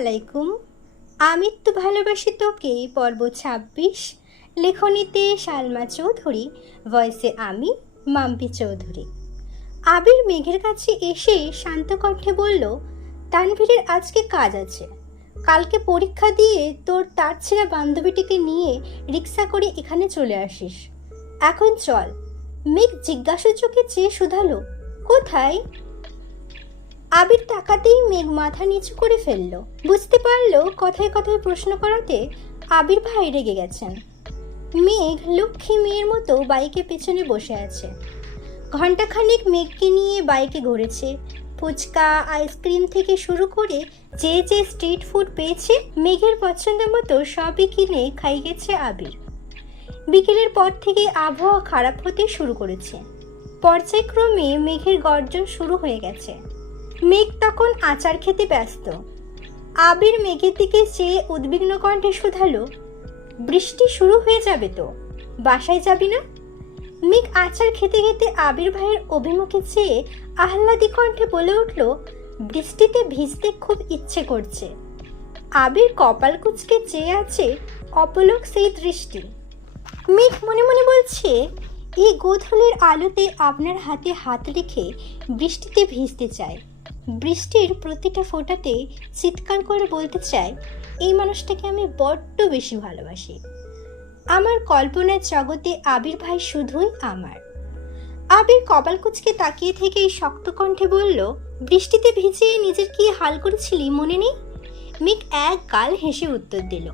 আলাইকুম। আমি তো ভালোবাসি তোকে পর্ব ২৬, লেখনীতে সালমা চৌধুরী, ভয়েসে আমি মাম্পি চৌধুরী। আবির মেঘের কাছে এসে শান্ত কণ্ঠে বলল, তানভীরের আজকে কাজ আছে, কালকে পরীক্ষা দিয়ে তোর তার ছেঁড়া বান্ধবীটিকে নিয়ে রিক্সা করে এখানে চলে আসিস। এখন চল। মেঘ জিজ্ঞাসু চোখে চেয়ে শুধালো, কোথায়? আবির তাকাতেই মেঘ মাথা নিচু করে ফেলল। বুঝতে পারলো কথায় কথায় প্রশ্ন করাতে আবির ভাই রেগে গেছেন। মেঘ লক্ষ্মী মেয়ের মতো বাইকে পেছনে বসে আছে। ঘণ্টাখানেক মেঘকে নিয়ে বাইকে ঘুরেছে। ফুচকা, আইসক্রিম থেকে শুরু করে যে যে স্ট্রিট ফুড পেয়েছে মেঘের পছন্দ মতো সবই কিনে খাই গেছে আবির। বিকেলের পর থেকে আবহাওয়া খারাপ হতে শুরু করেছে। পর্যায়ক্রমে মেঘের গর্জন শুরু হয়ে গেছে। মেঘ তখন আচার খেতে ব্যস্ত। আবির মেঘের দিকে চেয়ে উদ্বিগ্ন কণ্ঠে শুধালো, বৃষ্টি শুরু হয়ে যাবে তো, বাসায় যাবি না? মেঘ আচার খেতে খেতে আবির ভাইয়ের অভিমুখে চেয়ে আহ্লাদি কণ্ঠে বলে উঠল, বৃষ্টিতে ভিজতে খুব ইচ্ছে করছে। আবির কপাল কুঁচকে চেয়ে আছে অপলক সেই দৃষ্টি। মেঘ মনে মনে বলছে, এই গোধূলির আলোতে আপনার হাতে হাত রেখে বৃষ্টিতে ভিজতে চায়। বৃষ্টির প্রতিটা ফোঁটাতে চিৎকার করে বলতে চায়, এই মানুষটাকে আমি বড্ড বেশি ভালোবাসি। আমার কল্পনার জগতে আবির ভাই শুধুই আমার। আবির কপাল কুঁচকে তাকিয়ে থেকেই শক্ত কণ্ঠে বলল, বৃষ্টিতে ভিজে নিজের কি হাল করেছিলি মনে নেই? মেঘ এক গাল হেসে উত্তর দিল,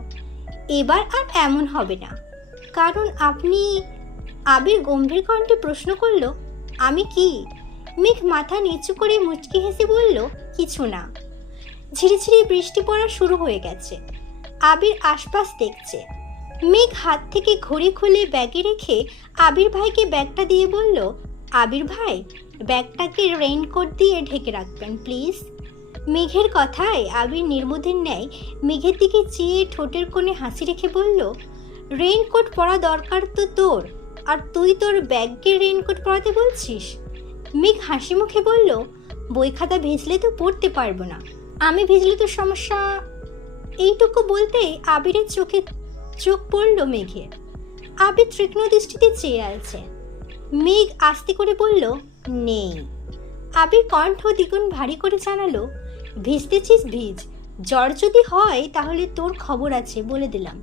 এবার আর এমন হবে না, কারণ আপনি। আবির গম্ভীর কণ্ঠে প্রশ্ন করল, আমি কি? মেঘ মাথা নিচু করে মুচকি হেসে বলল, কিছু না। ঝিরিঝিরি বৃষ্টি পড়া শুরু হয়ে গেছে। আবির আশপাশ দেখছে। মেঘ হাত থেকে ঘড়ি খুলে ব্যাগে রেখে আবির ভাইকে ব্যাগটা দিয়ে বলল, আবির ভাই, ব্যাগটাকে রেইনকোট দিয়ে ঢেকে রাখবেন প্লিজ। মেঘের কথায় আবির নির্বোধের ন্যায় মেঘের দিকে চেয়ে ঠোঁটের কোণে হাসি রেখে বলল, রেইনকোট পরা দরকার তো তোর, আর তুই তোর ব্যাগকে রেইনকোট পরাতে বলছিস? মেঘ হাসি মুখে বলল, বই খাতা ভিজলে তো পড়তে পারবো না, আমি ভিজলে তো সমস্যা। এইটুকু বলতেই আবিরের চোখে চোখ পড়ল মেঘের। আবির তীক্ষ্ণ দৃষ্টিতে চেয়ে আছে। মেঘ আস্তে করে বলল, নেই। আবির কণ্ঠ দ্বিগুণ ভারী করে জানালো, ভিজতেছিস ভিজ, জ্বর যদি হয় তাহলে তোর খবর আছে বলে দিলাম।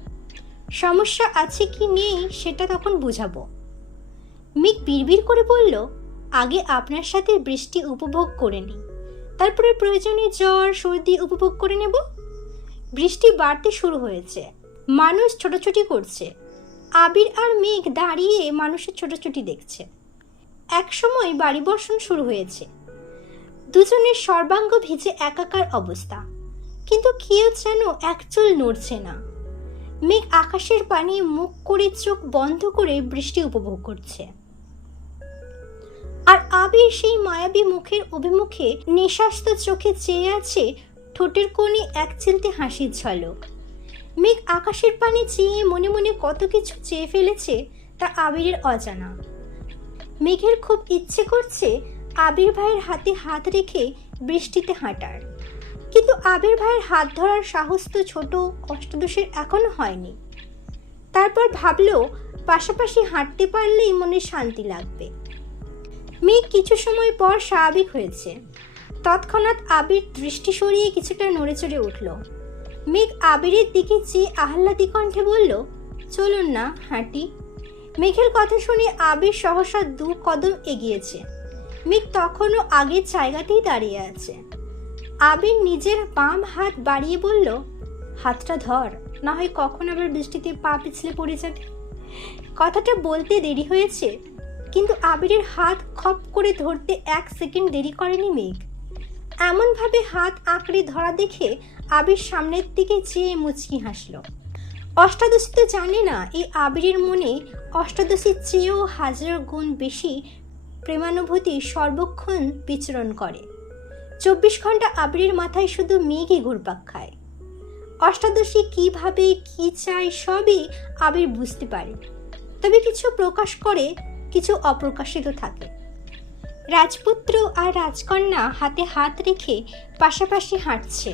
সমস্যা আছে কি নেই সেটা তখন বুঝাবো। মেঘ বিড়বিড় করে বলল, আগে আপনার সাথে বৃষ্টি উপভোগ করে নিই, তারপরে প্রয়োজনে জ্বর সর্দি উপভোগ করে নেব। বৃষ্টি বাড়তে শুরু হয়েছে। মানুষ ছোটাছুটি করছে। আবির আর মেঘ দাঁড়িয়ে মানুষের ছোটাছুটি দেখছে। একসময় বাড়ি বর্ষণ শুরু হয়েছে। দুজনের সর্বাঙ্গ ভিজে একাকার অবস্থা, কিন্তু কেউ যেন একচুল নড়ছে না। মেঘ আকাশের পানি মুখ করে চোখ বন্ধ করে বৃষ্টি উপভোগ করছে। আর আবির সেই মায়াবী মুখের অভিমুখে নিঃশ্বাস্ত চোখে চেয়ে আছে, ঠোঁটের কোণে এক চিলতে হাসির ঝলক। মেঘ আকাশের পানে চেয়ে মনে মনে কত কিছু চেয়ে ফেলেছে তা আবিরের অজানা। মেঘের খুব ইচ্ছে করছে আবির ভাইয়ের হাতে হাত রেখে বৃষ্টিতে হাঁটার, কিন্তু আবির ভাইয়ের হাত ধরার সাহস তো ছোট অষ্টাদশের এখনো হয়নি। তারপর ভাবলো, পাশাপাশি হাঁটতে পারলেই মনে শান্তি লাগবে। মেঘ কিছু সময় পর স্বাভাবিক হয়েছে। তৎক্ষণাৎ আবির দৃষ্টি সরিয়ে কিছুটা নড়ে চড়ে উঠল। মেঘ আবিরের দিকে চেয়ে আহ্লাদি কণ্ঠে বলল, চলুন না হাঁটি। মেঘের কথা শুনে আবির সহসা 2 কদম এগিয়েছে। মেঘ তখনও আগের জায়গাতেই দাঁড়িয়ে আছে। আবির নিজের বাম হাত বাড়িয়ে বলল, হাতটা ধর, না হয় কখন আবার বৃষ্টিতে পা পিছলে পড়ে যাবে। কথাটা বলতে দেরি হয়েছে, কিন্তু আবিরের হাত খপ করে ধরতে 1 সেকেন্ড দেরি করেনি মেঘ। এমনভাবে হাত আঁকড়ে ধরা দেখে আবির সামনের দিকে চেয়ে মুচকি হাসল। অষ্টাদশী তো জানে না এই আবিরের মনে অষ্টাদশীর চেয়েও 1000 গুণ বেশি প্রেমানুভূতি সর্বক্ষণ বিচরণ করে। 24 ঘন্টা আবিরের মাথায় শুধু মেঘই ঘুরপাক খায়। অষ্টাদশী কিভাবে কি চায় সবই আবির বুঝতে পারে, তবে কিছু প্রকাশ করে, কিছু অপ্রকাশিত থাকে। রাজপুত্র আর রাজকন্যা হাতে হাত রেখে পাশাপাশি হাঁটছে।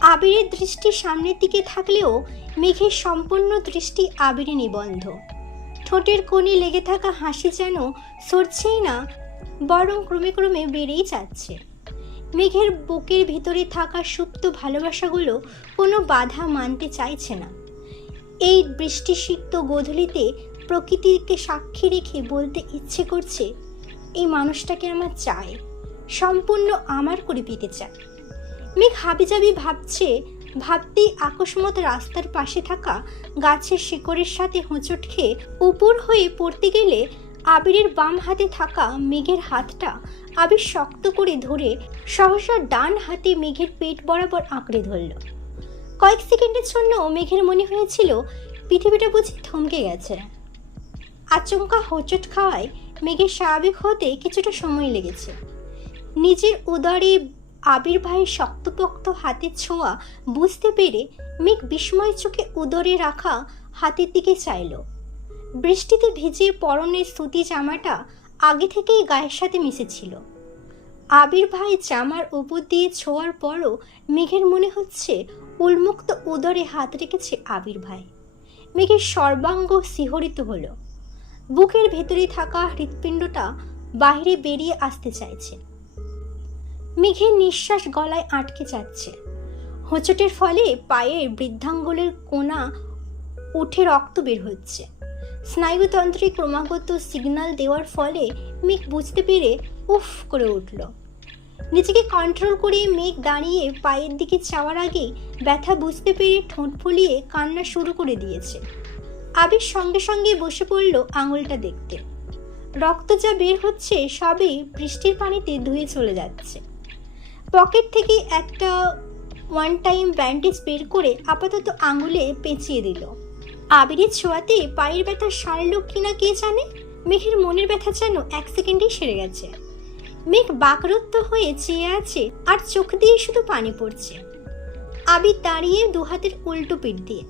আবিরের দৃষ্টি সামনের দিকে থাকলেও মেঘের সম্পূর্ণ দৃষ্টি আবিরে নিবন্ধ। ঠোঁটের কোণে লেগে থাকা হাসি যেন সরছেই না, বরং ক্রমে ক্রমে বেড়েই যাচ্ছে। মেঘের বুকের ভিতরে থাকা সুপ্ত ভালোবাসাগুলো কোনো বাধা মানতে চাইছে না। এই বৃষ্টিসিক্ত গোধূলিতে প্রকৃতিকে সাক্ষী রেখে বলতে ইচ্ছে করছে, এই মানুষটাকে আমার চাই, সম্পূর্ণ আমার করে পেতে চায়। মেঘ হাবিজাবি ভাবতেই আকস্মাত রাস্তার পাশে থাকা গাছের শিকড়ের সাথে হোঁচট খেয়ে উপর হয়ে পড়তে গেলে আবিরের বাম হাতে থাকা মেঘের হাতটা আবির শক্ত করে ধরে সহসা ডান হাতে মেঘের পেট বরাবর আঁকড়ে ধরল। কয়েক সেকেন্ডের জন্য মেঘের মনে হয়েছিল পৃথিবীটা বুঝি থমকে গেছে। আচমকা হোঁচট খাওয়ায় মেঘের স্বাভাবিক হতে কিছুটা সময় লেগেছে। নিজের উদরে আবির ভাইয়ের শক্তপোক্ত হাতের ছোঁয়া বুঝতে পেরে মেঘ বিস্ময় চোখে উদরে রাখা হাতের দিকে চাইল। বৃষ্টিতে ভিজে পরনের সুতি জামাটা আগে থেকেই গায়ের সাথে মিশেছিল। আবির ভাই জামার উপর দিয়ে ছোঁয়ার পরও মেঘের মনে হচ্ছে উন্মুক্ত উদরে হাত রেখেছে আবির ভাই। মেঘের সর্বাঙ্গ শিহরিত হলো। বুকের ভেতরে থাকা হৃৎপিণ্ডটা বাইরে বেরিয়ে আসতে চাইছে। মেঘের নিঃশ্বাস গলায় আটকে যাচ্ছে। হোঁচটের ফলে পায়ের বৃদ্ধাঙ্গুলের কোণা উঠে রক্ত বের হচ্ছে। স্নায়ুতন্ত্রে ক্রমাগত সিগন্যাল দেওয়ার ফলে মেঘ বুঝতে পেরে উফ করে উঠল। নিজেকে কন্ট্রোল করে মেঘ দাঁড়িয়ে পায়ের দিকে চাওয়ার আগেই ব্যথা বুঝতে পেরে ঠোঁট ফুলিয়ে কান্না শুরু করে দিয়েছে। আবির সঙ্গে সঙ্গে বসে পড়ল আঙুলটা দেখতে। রক্ত যা বের হচ্ছে সবই বৃষ্টির পানিতে ধুয়ে চলে যাচ্ছে। পকেট থেকে একটা ওয়ান টাইম ব্যান্ডেজ বের করে আপাতত আঙুলে পেঁচিয়ে দিল। আবিরের ছোঁয়াতে পায়ের ব্যথা সারল কিনা কে জানে। মেঘের মনের ব্যথা যেন এক সেকেন্ডেই সেরে গেছে। মেঘ বাকরুদ্ধ হয়ে চেয়ে আছে আর চোখ দিয়ে শুধু পানি পড়ছে। আবির দাঁড়িয়ে দুহাতের উল্টো পিঠ দিয়ে।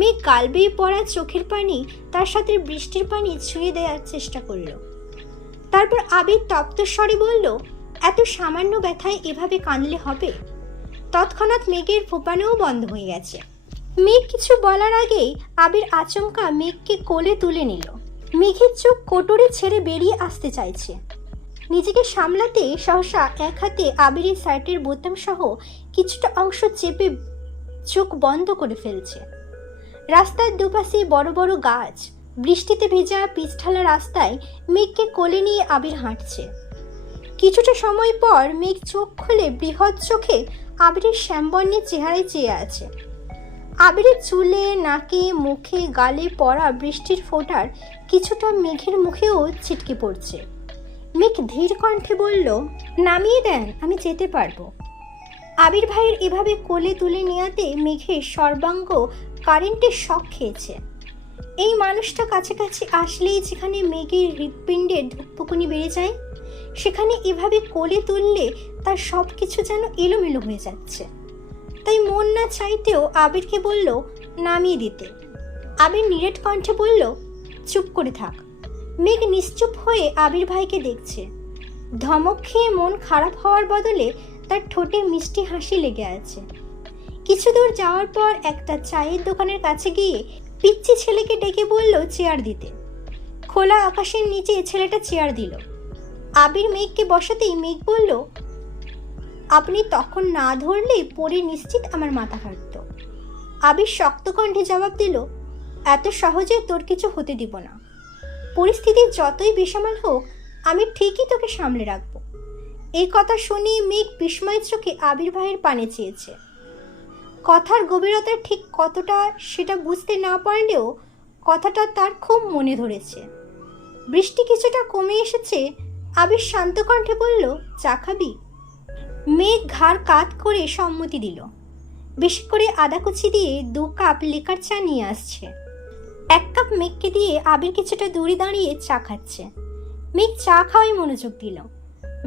মেঘ গাল বেয়ে পড়া চোখের পানি তার সাথে বৃষ্টির পানি ছুঁয়ে দেওয়ার চেষ্টা করল। তারপর আবির তপ্ত স্বরে বলল, এত সামান্য ব্যথায় এভাবে কাঁদলে হবে? তৎক্ষণাৎ মেঘের ফোঁপানোও বন্ধ হয়ে গেছে। মেঘ কিছু বলার আগেই আবির আচমকা মেঘকে কোলে তুলে নিল। মেঘের চোখ কোটরে ছেড়ে বেরিয়ে আসতে চাইছে। নিজেকে সামলাতে সহসা এক হাতে আবিরের শার্টের বোতাম সহ কিছুটা অংশ চেপে চোখ বন্ধ করে ফেলছে। রাস্তার দুপাশে বড় বড় গাছ, বৃষ্টিতে ভেজা পিচঢালা রাস্তায় মেঘকে কোলে নিয়ে আবির হাঁটছে। কিছুটা সময় পর মেঘ চোখ খুলে বৃহৎ চোখে আবিরের শ্যামবর্ণের চেহারায় চেয়ে আছে। আবিরের চুলে, নাকে, মুখে, গালে পড়া বৃষ্টির ফোঁটার কিছুটা মেঘের মুখেও ছিটকে পড়ছে। মেঘ ধীর কণ্ঠে বলল, নামিয়ে দেন, আমি যেতে পারবো। আবির ভাইয়ের এভাবে কোলে তুলে নেওয়াতে মেঘের সর্বাঙ্গ কারেন্টের শক খেয়েছে। এই মানুষটা কাছাকাছি আসলেই যেখানে মেঘের হৃৎপিণ্ডের ধুকপুকুনি বেড়ে যায়, সেখানে এভাবে কোলে তুললে তার সব কিছু যেন এলোমেলো হয়ে যাচ্ছে। তাই মন না চাইতেও আবিরকে বলল নামিয়ে দিতে। আবির নিরেট কণ্ঠে বলল, চুপ করে থাক। মেঘ নিশ্চুপ হয়ে আবির ভাইকে দেখছে। ধমক খেয়ে মন খারাপ হওয়ার বদলে তার ঠোঁটে মিষ্টি হাসি লেগে আছে। কিছু দূর যাওয়ার পর একটা চায়ের দোকানের কাছে গিয়ে পিচ্চি ছেলেকে ডেকে বলল চেয়ার দিতে। খোলা আকাশের নিচে ছেলেটা চেয়ার দিল। আবির মেঘকে বসাতেই মেঘ বলল, আপনি তখন না ধরলেই পড়ে নিশ্চিত আমার মাথা ফাটত। আবির শক্ত কণ্ঠে জবাব দিল, এত সহজে তোর কিছু হতে দিব না। পরিস্থিতি যতই বেসামাল হোক, আমি ঠিকই তোকে সামলে রাখবো। এই কথা শুনে মেঘ বিস্ময়ের চোখে আবির ভাইয়ের পানে চেয়েছে। কথার গভীরতা ঠিক কতটা সেটা বুঝতে না পারলেও কথাটা তার খুব মনে ধরেছে। বৃষ্টি কিছুটা কমে এসেছে। আবির শান্ত কণ্ঠে বলল, চা খাবি? মেঘ ঘাড় কাত করে সম্মতি দিল। বেশি করে আদা কুচি দিয়ে 2 কাপ লিকার চা নিয়ে আসছে। 1 কাপ মেঘকে দিয়ে আবির কিছুটা দূরে দাঁড়িয়ে চা খাচ্ছে। মেঘ চা খাওয়াই মনোযোগ দিল।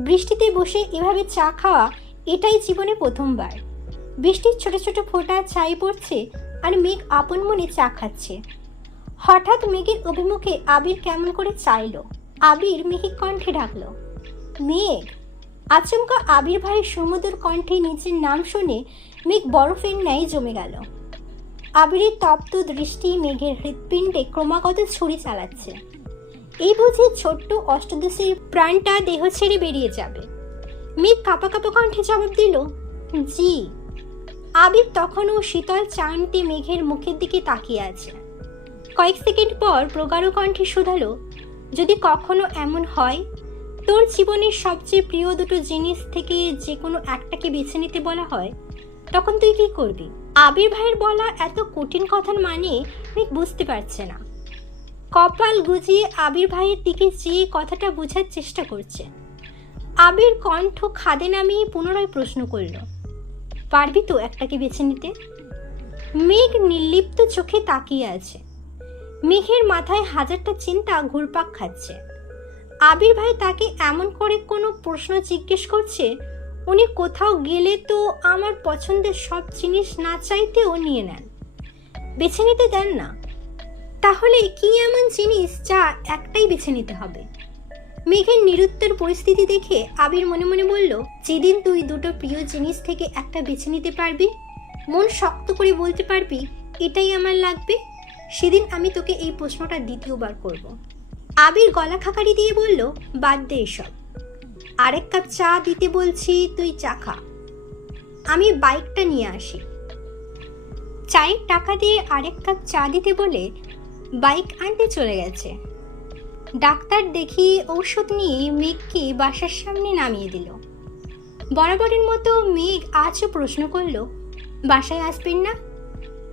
বৃষ্টিতে বসে এভাবে চা খাওয়া এটাই জীবনে প্রথমবার। বৃষ্টির ছোট ছোট ফোঁটা ছাই পড়ছে আর মেঘ আপন মনে চা খাচ্ছে। হঠাৎ মেঘের অভিমুখে আবির কেমন করে চাইল। আবির মিহিক কণ্ঠে ডাকল, মেঘ। আচমকা আবির ভাইয়ের সুমধুর কণ্ঠে নিজের নাম শুনে মেঘ বরফের ন্যায় জমে গেল। আবিরের তপ্ত দৃষ্টি মেঘের হৃৎপিণ্ডে ক্রমাগত ছুরি চালাচ্ছে। এই বুঝে ছোট্ট অষ্টদশীর প্রাণটা দেহ ছেড়ে বেরিয়ে যাবে। মেঘ কাঁপা কাঁপা কণ্ঠে জবাব দিল, জি। আবির তখনও শীতল চানতে মেঘের মুখের দিকে তাকিয়ে আছে। কয়েক সেকেন্ড পর প্রগাঢ় কণ্ঠে শুধালো, যদি কখনো এমন হয় তোর জীবনের সবচেয়ে প্রিয় দুটো জিনিস থেকে যে কোনো একটাকে বেছে নিতে বলা হয়, তখন তুই কি করবি? আবির ভাইয়ের বলা এত কঠিন কথার মানে মেঘ বুঝতে পারছে না। কপাল গুজিয়ে আবির ভাইয়ের দিকে চেয়ে কথাটা বোঝার চেষ্টা করছে। আবির কণ্ঠ খাদে নামিয়ে পুনরায় প্রশ্ন করল, পারবি তো একটাকে বেছে নিতে? মেঘ নির্লিপ্ত চোখে তাকিয়ে আছে। মেঘের মাথায় হাজারটা চিন্তা ঘুরপাক খাচ্ছে। আবির ভাই তাকে এমন করে কোনো প্রশ্ন জিজ্ঞেস করছে, উনি কোথাও গেলে তো আমার পছন্দের সব জিনিস না চাইতেও নিয়ে নেন। বেছে নিতে দেন না। তাহলে কি এমন জিনিস যা একটাই বেছে নিতে হবে? মেঘের নিরুত্তর পরিস্থিতি দেখে আবির মনে মনে বলল, যেদিন তুই দুটো প্রিয় জিনিস থেকে একটা বেছে নিতে পারবি, মন শক্ত করে বলতে পারবি এটাই আমার লাগবে, সেদিন আমি তোকে এই প্রশ্নটা দ্বিতীয়বার করব। আবির গলা খাকারি দিয়ে বলল, বাদ দে এসব। আরেক কাপ চা দিতে বলছি, তুই চা খা, আমি বাইকটা নিয়ে আসি। চায়ের টাকা দিয়ে আরেক কাপ চা দিতে বলে বাইক আনতে চলে গেছে। ডাক্তার দেখিয়ে ঔষধ নিয়ে মেঘকে বাসার সামনে নামিয়ে দিল। বরাবরের মতো মেঘ আজও প্রশ্ন করল, বাসায় আসবেন না?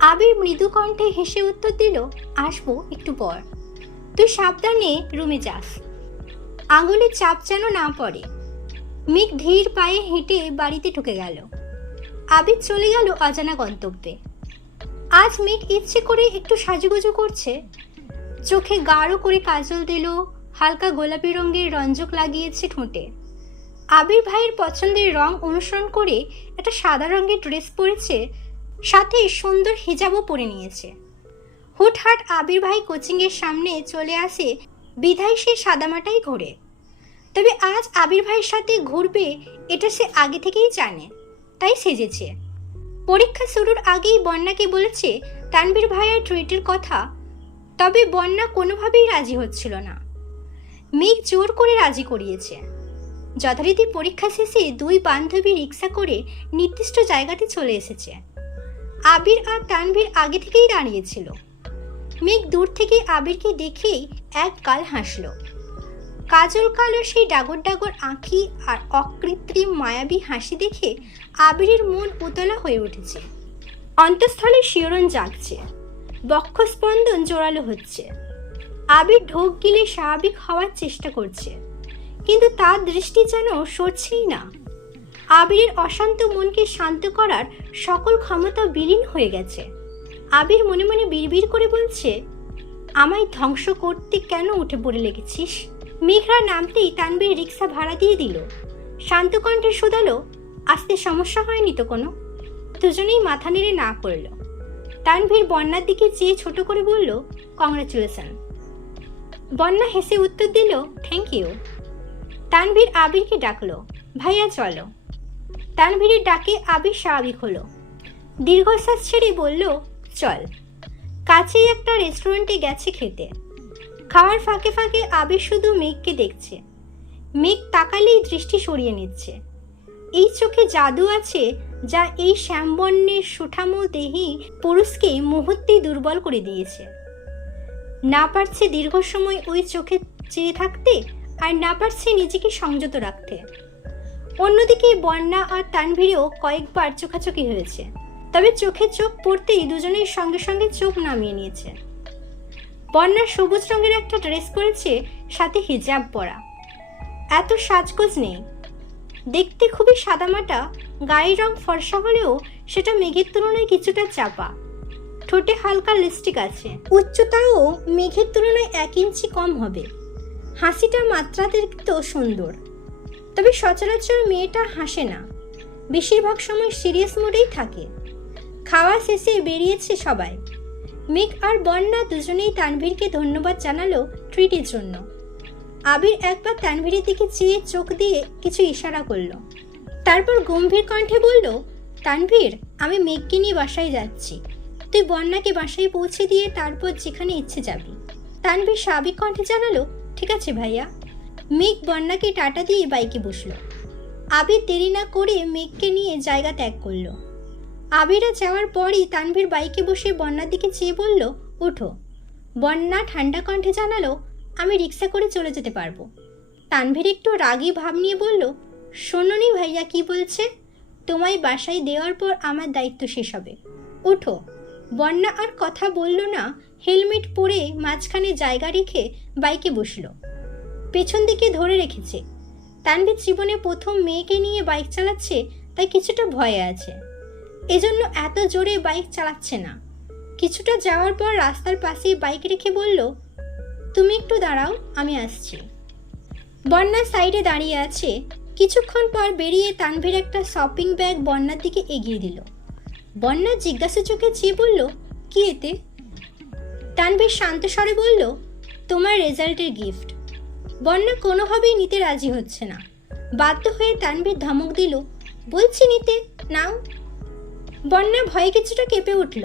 আবির মৃদু কণ্ঠে হেসে উত্তর দিল, আসবো একটু পর, তুই সাবধানে রুমে যাস, আঙুলে চাপ যেন না পড়ে। মেঘ ধীর পায়ে হেঁটে বাড়িতে ঢুকে গেল। আবির চলে গেল অজানা গন্তব্যে। আজ মেঘ ইচ্ছে করে একটু সাজুগুজু করছে। চোখে গাঢ় করে কাজল দিল, হালকা গোলাপি রঙের রঞ্জক লাগিয়েছে ঠোঁটে। আবির ভাইয়ের পছন্দের রং অনুসরণ করে একটা সাদা রঙের ড্রেস পরেছে, সাথে সুন্দর হিজাবও পরে নিয়েছে। হুটহাট আবির ভাই কোচিংয়ের সামনে চলে আসে বিধায় সে সাদামাটাই ঘোরে। তবে আজ আবির ভাইয়ের সাথে ঘুরবে এটা সে আগে থেকেই জানে, তাই সেজেছে। পরীক্ষা শুরুর আগেই বন্যাকে বলেছে তানভীর ভাইয়ের ট্রিটের কথা, তবে বন্যা কোনোভাবেই রাজি হচ্ছিল না। মেঘ জোর করে রাজি করিয়েছে। যথারীতি পরীক্ষা শেষে দুই বান্ধবী রিক্সা করে নির্দিষ্ট জায়গাতে চলে এসেছে। আবির আর তানভীর আগে থেকেই দাঁড়িয়েছিল। মেঘ দূর থেকে আবিরকে দেখেই এক গাল হাসল। কাজল কালো সেই ডাগর ডাগর আঁখি আর অকৃত্রিম মায়াবী হাসি দেখে আবিরের মন উতলা হয়ে উঠেছে। অন্তঃস্থলে শিহরণ জাগছে, বক্ষস্পন্দন জোরালো হচ্ছে। আবির ঢোক গিলে স্বাভাবিক হওয়ার চেষ্টা করছে, কিন্তু তার দৃষ্টি যেন সরছেই না। আবিরের অশান্ত মনকে শান্ত করার সকল ক্ষমতা বিলীন হয়ে গেছে। আবির মনে মনে বিড়বিড় করে বলছে, আমায় ধ্বংস করতে কেন উঠে পড়ে লেগেছিস? মেঘরা নামতেই তানভীর রিক্সা ভাড়া দিয়ে দিল। শান্ত কণ্ঠে শোধালো, আসতে সমস্যা হয়নি তো কোনো? দুজনেই মাথা নেড়ে না করল। তানভীর বন্যার দিকে চেয়ে ছোট করে বলল, কংগ্রাচুলেশন। বন্যা হেসে উত্তর দিল, থ্যাংক ইউ। তানভীর আবিরকে ডাকলো, ভাইয়া চলো। তানভীরের ডাকে আবির স্বাভাবিক হলো। দীর্ঘশ্বাস ছেড়ে বলল, চল। কাছেই একটা রেস্টুরেন্টে গেছে খেতে। খাওয়ার ফাঁকে ফাঁকে আবির শুধু মেঘকে দেখছে। মেঘ তাকালেই দৃষ্টি সরিয়ে নিচ্ছে। এই চোখে জাদু আছে যা এই শ্যামবর্ণের সুঠামো দেহী পুরুষকে মুহূর্তেই দুর্বল করে দিয়েছে। না পারছে দীর্ঘ সময় ওই চোখে চেয়ে থাকতে, আর না পারছে নিজেকে সংযত রাখতে। অন্যদিকে বন্যা আর তানভীরেও কয়েকবার চোখাচোখি হয়েছে, তবে চোখে চোখ পড়তেই দুজনের সঙ্গে সঙ্গে চোখ নামিয়ে নিয়েছে। বন্যা সবুজ রঙের একটা ড্রেস পরেছে, সাথে হিজাব পরা। এত সাজগোজ নেই, দেখতে খুবই সাদামাটা। গায়ের রং ফর্সা হলেও সেটা মেঘের তুলনায় কিছুটা চাপা। ঠোঁটে হালকা লিপস্টিক আছে। উচ্চতাও মেঘের তুলনায় 1 ইঞ্চি কম হবে। হাসিটা মাত্রাতিরিক্ত সুন্দর, তবে সচরাচর মেয়েটা হাসে না, বেশিরভাগ সময় সিরিয়াস মোডেই থাকে। খাওয়া শেষে বেরিয়েছে সবাই। মেঘ আর বন্যা দুজনেই তানভীরকে ধন্যবাদ জানালো ট্রিটের জন্য। আবির একবার তানভীরের দিকে চেয়ে চোখ দিয়ে কিছু ইশারা করলো, তারপর গম্ভীর কণ্ঠে বলল, তানভীর আমি মেঘকে নিয়ে বাসায় যাচ্ছি, তুই বন্যাকে বাসায় পৌঁছে দিয়ে তারপর যেখানে ইচ্ছে যাবি। তানভীর স্বাভাবিক কণ্ঠে জানালো, ঠিক আছে ভাইয়া। মেঘ বন্যাকে টাটা দিয়ে বাইকে বসলো। আবির দেরি না করে মেঘকে নিয়ে জায়গা ত্যাগ করলো। আবিরা যাওয়ার পরই তানভীর বাইকে বসে বন্যার দিকে চেয়ে বলল, উঠো। বন্যা ঠান্ডা কণ্ঠে জানালো, আমি রিক্সা করে চলে যেতে পারবো। তানভীর একটু রাগী ভাব নিয়ে বলল, শোনোনি ভাইয়া কি বলছে, তোমায় বাসায় দেওয়ার পর আমার দায়িত্ব শেষ হবে, উঠো। বন্যা আর কথা বলল না, হেলমেট পরে মাঝখানে জায়গা রেখে বাইকে বসলো। পেছন দিকে ধরে রেখেছে। তানভীর জীবনে প্রথম মেয়েকে নিয়ে বাইক চালাচ্ছে, তাই কিছুটা ভয়ে আছে, এজন্য এত জোরে বাইক চালাচ্ছে না। কিছুটা যাওয়ার পর রাস্তার পাশেই বাইক রেখে বলল, তুমি একটু দাঁড়াও, আমি আসছি। বন্যা সাইডে দাঁড়িয়ে আছে। কিছুক্ষণ পর বেরিয়ে তানভীর একটা শপিং ব্যাগ বন্যার দিকে এগিয়ে দিল। বন্যা জিজ্ঞাসা চোখে চেয়ে বলল, কি এতে? তানভীর শান্ত স্বরে বলল, তোমার রেজাল্টের গিফট। বন্যা কোনোভাবেই নিতে রাজি হচ্ছে না। বাধ্য হয়ে তানভীর ধমক দিল, বলছি নিতে, নাও। বন্যা ভয়ে কিছুটা কেঁপে উঠল।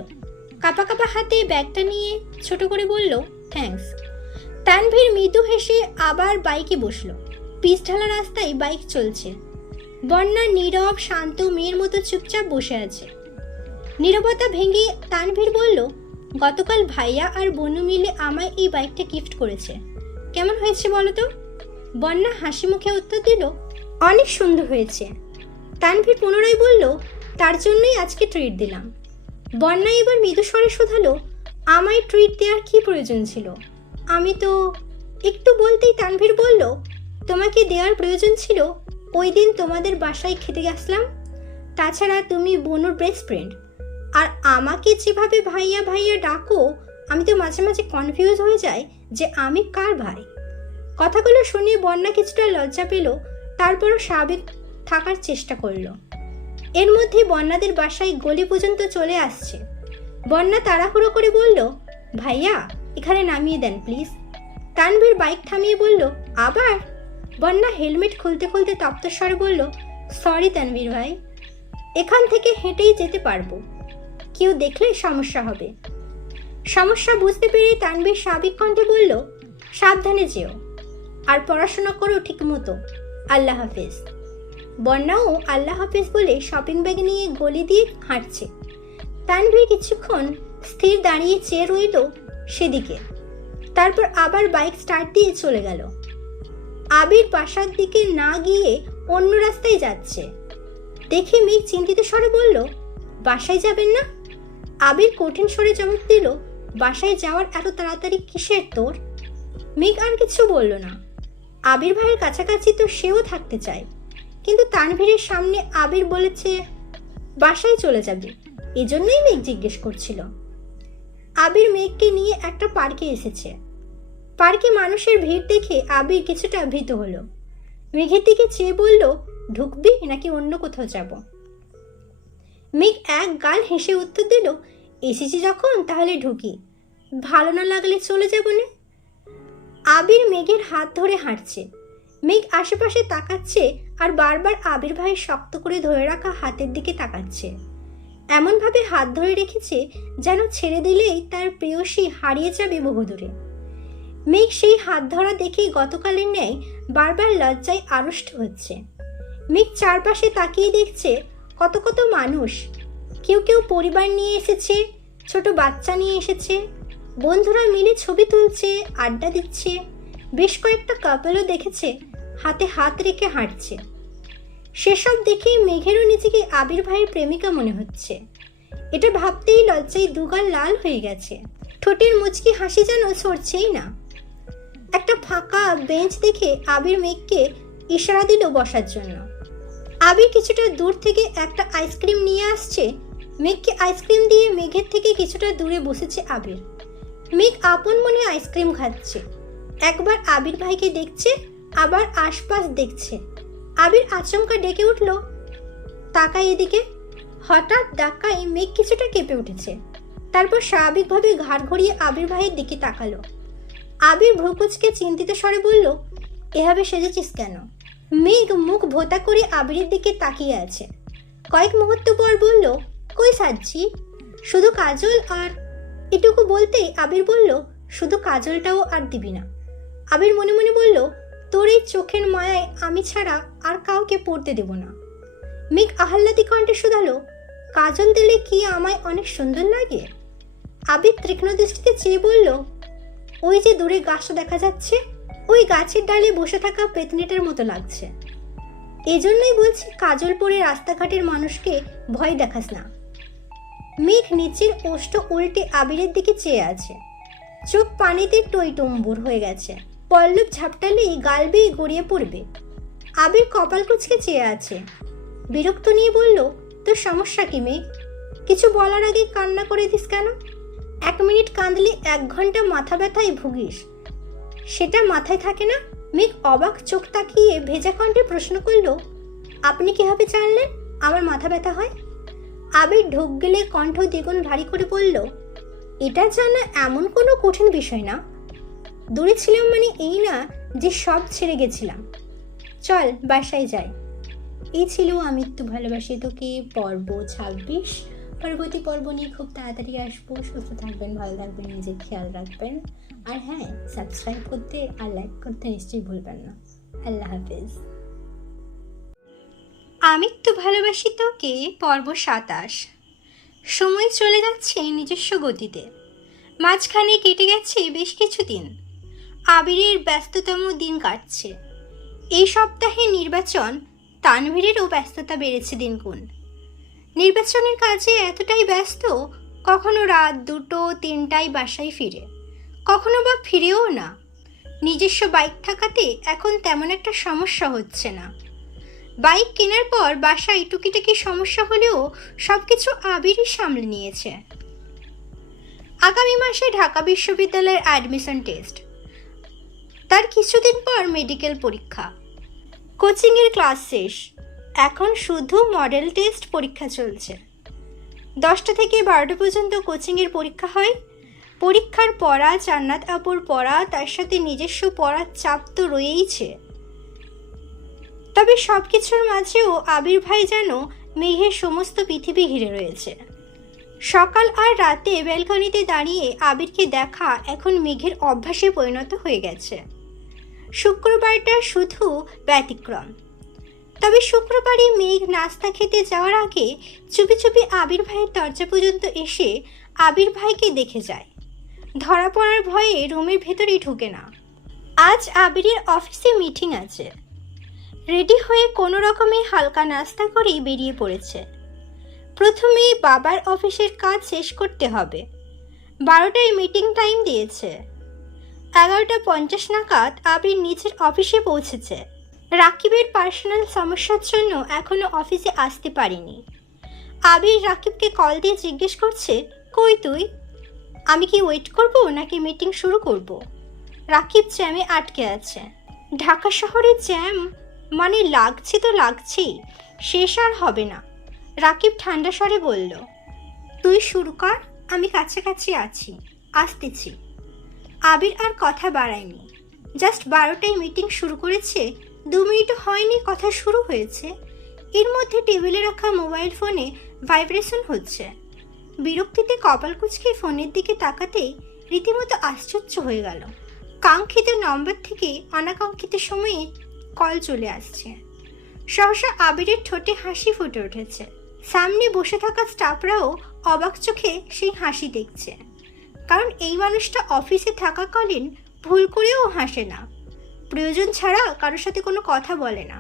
কাঁপা কাঁপা হাতে ব্যাগটা নিয়ে ছোট করে বলল, থ্যাঙ্কস। তানভীর মৃদু হেসে আবার বাইকে বসলো। পিচ ঢালা রাস্তায় বাইক চলছে। বন্যা নীরব শান্ত মেয়ের মতো চুপচাপ বসে আছে। নীরবতা ভেঙে তানভীর বলল, গতকাল ভাইয়া আর বনু মিলে আমায় এই বাইকটা গিফট করেছে, কেমন হয়েছে বলো তো? বন্যা হাসি মুখে উত্তর দিল, অনেক সুন্দর হয়েছে। তানভীর পুনরায় বলল, তার জন্যই আজকে ট্রিট দিলাম। বন্যা এবার মৃদু স্বরে শোধালো, আমায় ট্রিট দেওয়ার কি প্রয়োজন ছিল? আমি তো একটু বলতেই তানভীর বলল, তোমাকে দেওয়ার প্রয়োজন ছিল ওই দিন তোমাদের বাসায় খেতে গেছিলাম। তাছাড়া তুমি বনুর বেস্ট ফ্রেন্ড, আর আমাকে যেভাবে ভাইয়া ভাইয়া ডাকো, আমি তো মাঝে মাঝে কনফিউজ হয়ে যাই যে আমি কার ভাই। কথাগুলো শুনে বন্যা কিছুটা লজ্জা পেল, তারপরও স্বাভাবিক থাকার চেষ্টা করলো। এর মধ্যে বন্যাদের বাসায় গলি পর্যন্ত চলে আসছে। বন্যা তাড়াহুড়ো করে বলল, ভাইয়া এখানে নামিয়ে দেন প্লিজ। তানভীর বাইক থামিয়ে বলল, আবার? বন্যা হেলমেট খুলতে খুলতে তপ্তস্বরে বলল, সরি তানভীর ভাই, এখান থেকে হেঁটেই যেতে পারবো, কেউ দেখলে সমস্যা হবে। সমস্যা বুঝতে পেরে তানভীর স্বাভাবিক কণ্ঠে বলল, সাবধানে যেও, আর পড়াশোনা করো ঠিক মতো, আল্লাহ হাফেজ। বন্যাও আল্লাহ হাফেজ বলে শপিং ব্যাগ নিয়ে গলি দিয়ে হাঁটছে। তানভীর কিছুক্ষণ স্থির দাঁড়িয়ে চেয়ে রইল সেদিকে, তারপর আবার বাইক স্টার্ট দিয়ে চলে গেল। আবির বাসার দিকে না গিয়ে অন্য রাস্তায় যাচ্ছে দেখে মেঘ চিন্তিত স্বরে বলল, বাসায় যাবেন না? আবির কঠিন স্বরে জবাব দিল, বাসায় যাওয়ার এত তাড়াতাড়ি কিসের তোর? মেঘ আর কিছু বলল না। আবির ভাইয়ের কাছাকাছি তো সেও থাকতে চায়, কিন্তু তানভীরের সামনে আবির বলেছে বাসায় চলে যাবে, এজন্যই মেঘ জিজ্ঞেস করছিল। আবির মেঘকে নিয়ে একটা পার্কে এসেছে। পার্কে মানুষের ভিড় দেখে আবির কিছুটা ভীত হলো। মেঘের দিকে চেয়ে বলল, ঢুকবি নাকি অন্য কোথাও যাব? মেঘ এক গাল হেসে উত্তর দিল, এসেছি যখন তাহলে ঢুকি, ভালো না লাগলে চলে যাব না। আবির মেঘের হাত ধরে হাঁটছে। মেঘ আশেপাশে তাকাচ্ছে আর বারবার আবির ভাইয়ের শক্ত করে ধরে রাখা হাতের দিকে তাকাচ্ছে। এমনভাবে হাত ধরে রেখেছে যেন ছেড়ে দিলেই তার প্রেয়সী হারিয়ে যাবে বহুদূরে। মেঘ সেই হাত ধরা দেখেই গতকালের ন্যায় বারবার লজ্জায় আড়ষ্ট হচ্ছে। মেঘ চারপাশে তাকিয়ে দেখছে কত কত মানুষ। কেউ কেউ পরিবার নিয়ে এসেছে, ছোট বাচ্চা নিয়ে এসেছে, বন্ধুরা মিলে ছবি তুলছে, আড্ডা দিচ্ছে। বেশ কয়েকটা কাপলও দেখেছে হাতে হাত রেখে হাঁটছে। সেসব দেখে মেঘেরও নিজেকে আবির ভাইয়ের প্রেমিকা মনে হচ্ছে। এটা ভাবতেই লজ্জায় দুগাল লাল হয়ে গেছে। ঠোঁটের মুচকি হাসি যেন সরছেই না। একটা ফাঁকা বেঞ্চ দেখে আবির মেঘকে ইশারা দিল বসার জন্য। আবির কিছুটা দূর থেকে একটা আইসক্রিম নিয়ে আসছে। মেঘকে আইসক্রিম দিয়ে মেঘের থেকে কিছুটা দূরে বসেছে আবির। মেঘ আপন মনে আইসক্রিম খাচ্ছে। একবার আবির ভাইকে দেখছে, আবার আশপাশ দেখছে। আবির আচমকা ডেকে উঠল, তাকাই এদিকে। হঠাৎ ধাক্কায় মেঘ কিছুটা কেঁপে উঠেছে। তারপর স্বাভাবিকভাবে ঘাড় ঘুরিয়ে আবির ভাইয়ের দিকে তাকালো। আবির ভ্রুকুচকে চিন্তিত স্বরে বলল, এভাবে সেজেছিস কেন? মেঘ মুখ ভোতা করে আবিরের দিকে তাকিয়ে আছে। কয়েক মুহূর্ত পর বলল, কই সাজছি, শুধু কাজল আর। এটুকু বলতেই আবির বলল, শুধু কাজলটাও আর দিবি না। আবির মনে মনে বলল, তোর এই চোখের মায়ায় আমি ছাড়া আর কাউকে পড়তে দেব না। মেঘ আহ্লাদি কণ্ঠে শুধালো, কাজল দিলে কি আমায় অনেক সুন্দর লাগে? আবির তীক্ষ্ণ দৃষ্টিতে চেয়ে বলল, ওই যে দূরে গাছটা দেখা যাচ্ছে, ওই গাছের ডালে বসে থাকা পেতনিটার মতো লাগছে। এজন্যই বলছি কাজল পরে রাস্তাঘাটের মানুষকে ভয় দেখাস না। মেঘ নিচের ওষ্ঠ উল্টে আবিরের দিকে চেয়ে আছে, চোখ পানিতে টইটম্বুর হয়ে গেছে। পল্লব ঝাপটালেই গাল বেয়ে গড়িয়ে পড়বে। আবির কপাল কুঁচকে চেয়ে আছে, বিরক্ত নিয়ে বলল, তোর সমস্যা কি মেঘ? কিছু বলার আগে কান্না করে দিস কেন? 1 মিনিট কাঁদলে 1 ঘন্টা মাথা ব্যথায় ভুগিস, সেটা মাথায় থাকে না? মেঘ অবাক চোখ তাকিয়ে ভেজা কণ্ঠে প্রশ্ন করল, আপনি কিভাবে জানলেন আমার মাথা ব্যথা হয়? আবির ঢোক গেলে কণ্ঠ দ্বিগুণ ভারী করে বলল, এটা জানা এমন কোনো কঠিন বিষয় না। দূরে ছিলাম মানে এই না যে সব ছেড়ে গেছিলাম। চল বাসায় যাই। এই ছিল আমি একটু ভালোবাসি তোকে পর্ব 26। পরবর্তী পর্ব নিয়ে খুব তাড়াতাড়ি আসবো। সুস্থ থাকবেন, ভালো থাকবেন, নিজের খেয়াল রাখবেন। আর হ্যাঁ, সাবস্ক্রাইব করতে আর লাইক করতে নিশ্চয়ই ভুলবেন না। আল্লাহ হাফেজ। আমি একটু ভালোবাসি তোকে পর্ব 27। সময় চলে যাচ্ছে নিজস্ব গতিতে। মাঝখানে কেটে গেছে বেশ কিছুদিন। আবিরের ব্যস্ততম দিন কাটছে। এই সপ্তাহে নির্বাচন, তানভীরেরও ব্যস্ততা বেড়েছে দিনগুণ। নির্বাচনের কাজে এতটাই ব্যস্ত, কখনো রাত 2-3টায় বাসায় ফিরে, কখনো বা ফিরেও না। নিজস্ব বাইক থাকাতে এখন তেমন একটা সমস্যা হচ্ছে না। বাইক কেনার পর বাসায় টুকিটাকি সমস্যা হলেও সব কিছু আবিরই সামলে নিয়েছে। আগামী মাসে ঢাকা বিশ্ববিদ্যালয়ের অ্যাডমিশন টেস্ট, তার কিছুদিন পর মেডিকেল পরীক্ষা, কোচিংয়ের ক্লাস শেষ, এখন শুধু মডেল টেস্ট পরীক্ষা চলছে। 10টা থেকে 12টা পর্যন্ত কোচিংয়ের পরীক্ষা হয়। পরীক্ষার পড়া, জান্নাত আপুর পড়া, তার সাথে নিজস্ব পড়ার চাপ তো রয়েইছে। তবে সব কিছুর মাঝেও আবির ভাই যেন মেঘের সমস্ত পৃথিবী ঘিরে রয়েছে। সকাল আর রাতে ব্যালকনিতে দাঁড়িয়ে আবিরকে দেখা এখন মেঘের অভ্যাসে পরিণত হয়ে গেছে। শুক্রবারটা শুধু ব্যতিক্রম। তবে শুক্রবারে মেঘ নাস্তা খেতে যাওয়ার আগে চুপি চুপি আবির ভাইয়ের দরজা পর্যন্ত এসে আবির ভাইকে দেখে যায়। ধরা পড়ার ভয়ে রুমের ভেতরেই ঢুকে না। আজ আবিরের অফিসে মিটিং আছে। রেডি হয়ে কোনো রকমে হালকা নাস্তা করেই বেরিয়ে পড়েছে। প্রথমেই বাবার অফিসের কাজ শেষ করতে হবে। 12টায় মিটিং টাইম দিয়েছে। 11:50 নাগাদ আবির নিজের অফিসে পৌঁছেছে। রাকিবের পার্সোনাল সমস্যার জন্য এখনো অফিসে আসতে পারিনি। আবির রাকিবকে কল দিয়ে জিজ্ঞেস করছে, কই তুই? আমি কি ওয়েট করব নাকি মিটিং শুরু করব? রাকিব জ্যামে আটকে আছে। ঢাকা শহরে জ্যাম মানে লাগছে তো লাগছেই, শেষ আর হবে না। রাকিব ঠান্ডা স্বরে বলল, তুই শুরু কর, আমি কাছাকাছি আছি, আসতেছি। আবির আর কথা বাড়ায়নি। জাস্ট 12টায় মিটিং শুরু করেছে, 2 মিনিটও হয়নি কথা শুরু হয়েছে। এর মধ্যে টেবিলে রাখা মোবাইল ফোনে ভাইব্রেশন হচ্ছে। বিরক্তিতে কপাল কুঁচকে ফোনের দিকে তাকাতেই রীতিমতো আশ্চর্য হয়ে গেল। কাঙ্ক্ষিত নম্বর থেকে অনাকাঙ্ক্ষিত সময়ে কল চলে আসছে। সহসা আবিরের ঠোঁটে হাসি ফুটে উঠেছে। সামনে বসে থাকা স্টাফরাও অবাক চোখে সেই হাসি দেখছে, কারণ এই মানুষটা অফিসে থাকাকালীন ভুল করেও হাসে না, প্রয়োজন ছাড়া কারোর সাথে কোনো কথা বলে না।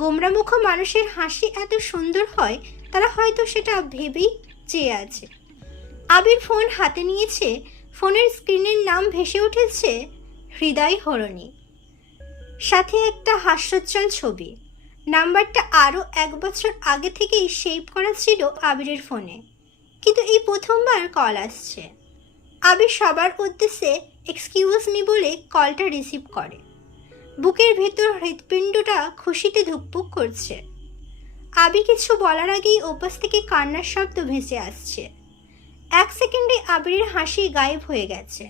গোমরামুখ মানুষের হাসি এত সুন্দর হয়, তারা হয়তো সেটা ভেবেই চেয়ে আছে। আবির ফোন হাতে নিয়েছে। ফোনের স্ক্রিনের নাম ভেসে উঠেছে হৃদয় হরণী, সাথে একটা হাস্যোজ্জ্বল ছবি। নাম্বারটা আরও 1 বছর আগে থেকেই সেভ করা ছিল আবিরের ফোনে, কিন্তু এই প্রথমবার কল আসছে। আবির সবার উদ্দেশ্যে এক্সকিউজ মি বলে কলটা রিসিভ করে। বুকের ভেতর হৃৎপিণ্ডটা খুশিতে ধুকপুক করছে। আবির কিছু বলার আগেই ওপাশ থেকে কান্নার শব্দ ভেসে আসছে। 1 সেকেন্ডে আবিরের হাসি গায়েব হয়ে গেছে।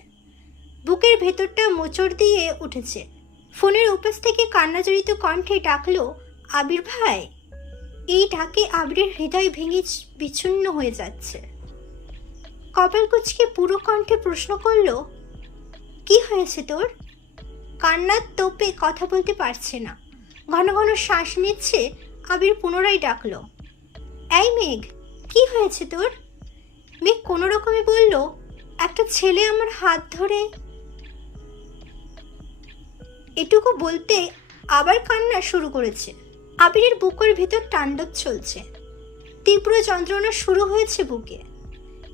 বুকের ভেতরটা মোচড় দিয়ে উঠেছে। ফোনের ওপাশ থেকে কান্নাজড়িত কণ্ঠে ডাকলো, আবির ভাই। এই ডাকে আবিরের হৃদয় ভেঙে বিচ্ছিন্ন হয়ে যাচ্ছে। কপাল কুঁচকে পুরো কণ্ঠে প্রশ্ন করল, কি হয়েছে তোর? কান্নার তোপে কথা বলতে পারছে না, ঘন ঘন শ্বাস নিচ্ছে। আবির পুনরায় ডাকলো, এই মেঘ, কি হয়েছে তোর? মেঘ কোনো রকমে বলল, একটা ছেলে আমার হাত ধরে। এটুকু বলতে আবার কান্না শুরু করেছে। আবিরের বুকের ভিতর তাণ্ডব চলছে। তীব্র যন্ত্রণা শুরু হয়েছে বুকে।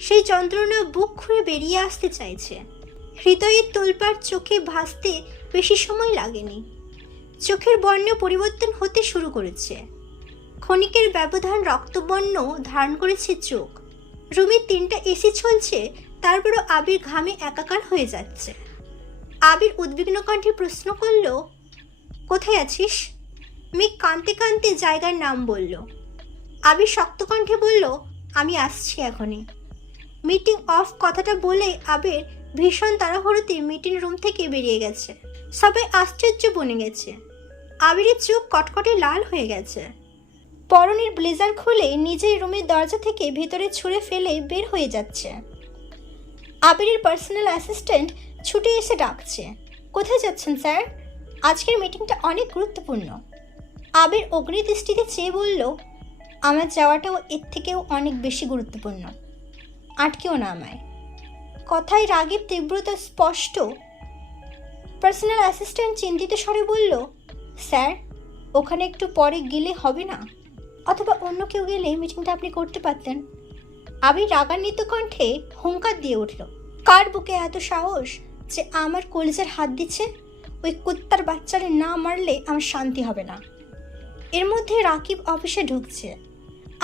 সেই যন্ত্রণা বুক খুঁড়ে বেরিয়ে আসতে চাইছে। হৃদয়ের তোলপাড় চোখে ভাসতে বেশি সময় লাগেনি। চোখের বর্ণ পরিবর্তন হতে শুরু করেছে। ক্ষণিকের ব্যবধান রক্তবর্ণ ধারণ করেছে চোখ। রুমে 3টা এসি চলছে, তারপরও আবির ঘামে একাকার হয়ে যাচ্ছে। আবির উদ্বিগ্ন কণ্ঠে প্রশ্ন করল, কোথায় আছিস? মেঘ কাঁদতে কাঁদতে জায়গার নাম বলল। আবির শক্ত কণ্ঠে বলল, আমি আসছি এখনই। মিটিং অফ কথাটা বলে আবির ভীষণ তাড়াহুড়োতে মিটিং রুম থেকে বেরিয়ে গেছে। সবাই আশ্চর্য বনে গেছে। আবিরের চোখ কটকটে লাল হয়ে গেছে। পরনের ব্লেজার খুলে নিজের রুমের দরজা থেকে ভেতরে ছুঁড়ে ফেলে বের হয়ে যাচ্ছে। আবিরের পার্সোনাল অ্যাসিস্ট্যান্ট ছুটে এসে ডাকছে, কোথায় যাচ্ছেন স্যার? আজকের মিটিংটা অনেক গুরুত্বপূর্ণ। আবির অগ্নিদৃষ্টিতে চেয়ে বলল, আমার যাওয়াটাও এর থেকেও অনেক বেশি গুরুত্বপূর্ণ। আটকেও না আমায়। কথায় রাগের তীব্রতা স্পষ্ট। পার্সোনাল অ্যাসিস্ট্যান্ট চিন্তিত স্বরে বলল, স্যার, ওখানে একটু পরে গেলে হবে না? অথবা অন্য কেউ গেলে মিটিংটা আপনি করতে পারতেন। আবির রাগান্বিত কণ্ঠে হুঙ্কার দিয়ে উঠল, কার বুকে এত সাহস যে আমার কলিজার হাত দিচ্ছে? ওই কুত্তার বাচ্চারে না মারলে আমার শান্তি হবে না। এর মধ্যে রাকিব অফিসে ঢুকছে।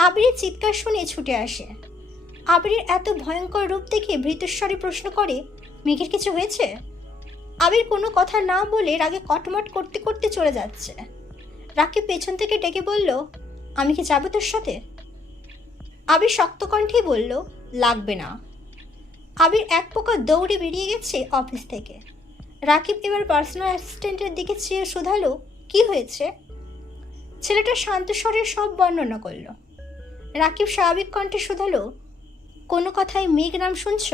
আবিরের চিৎকার শুনে ছুটে আসে। আবিরের এত ভয়ঙ্কর রূপ দেখে ভীতস্বরে প্রশ্ন করে, মেঘের কিছু হয়েছে? আবির কোনো কথা না বলে রাগে কটমট করতে করতে চলে যাচ্ছে। রাকিব পেছন থেকে ডেকে বলল, আমি কি যাবো তোর সাথে? আবির শক্ত কণ্ঠেই বলল, লাগবে না। আবির এক প্রকার দৌড়ে বেরিয়ে গেছে অফিস থেকে। রাকিব এবার পার্সোনাল অ্যাসিস্ট্যান্টের দিকে চেয়ে শোধালো, কি হয়েছে? ছেলেটা শান্ত স্বরে সব বর্ণনা করল। রাকিব স্বাভাবিক কণ্ঠে শোধালো, কোনো কথায় মেঘ নাম শুনছ?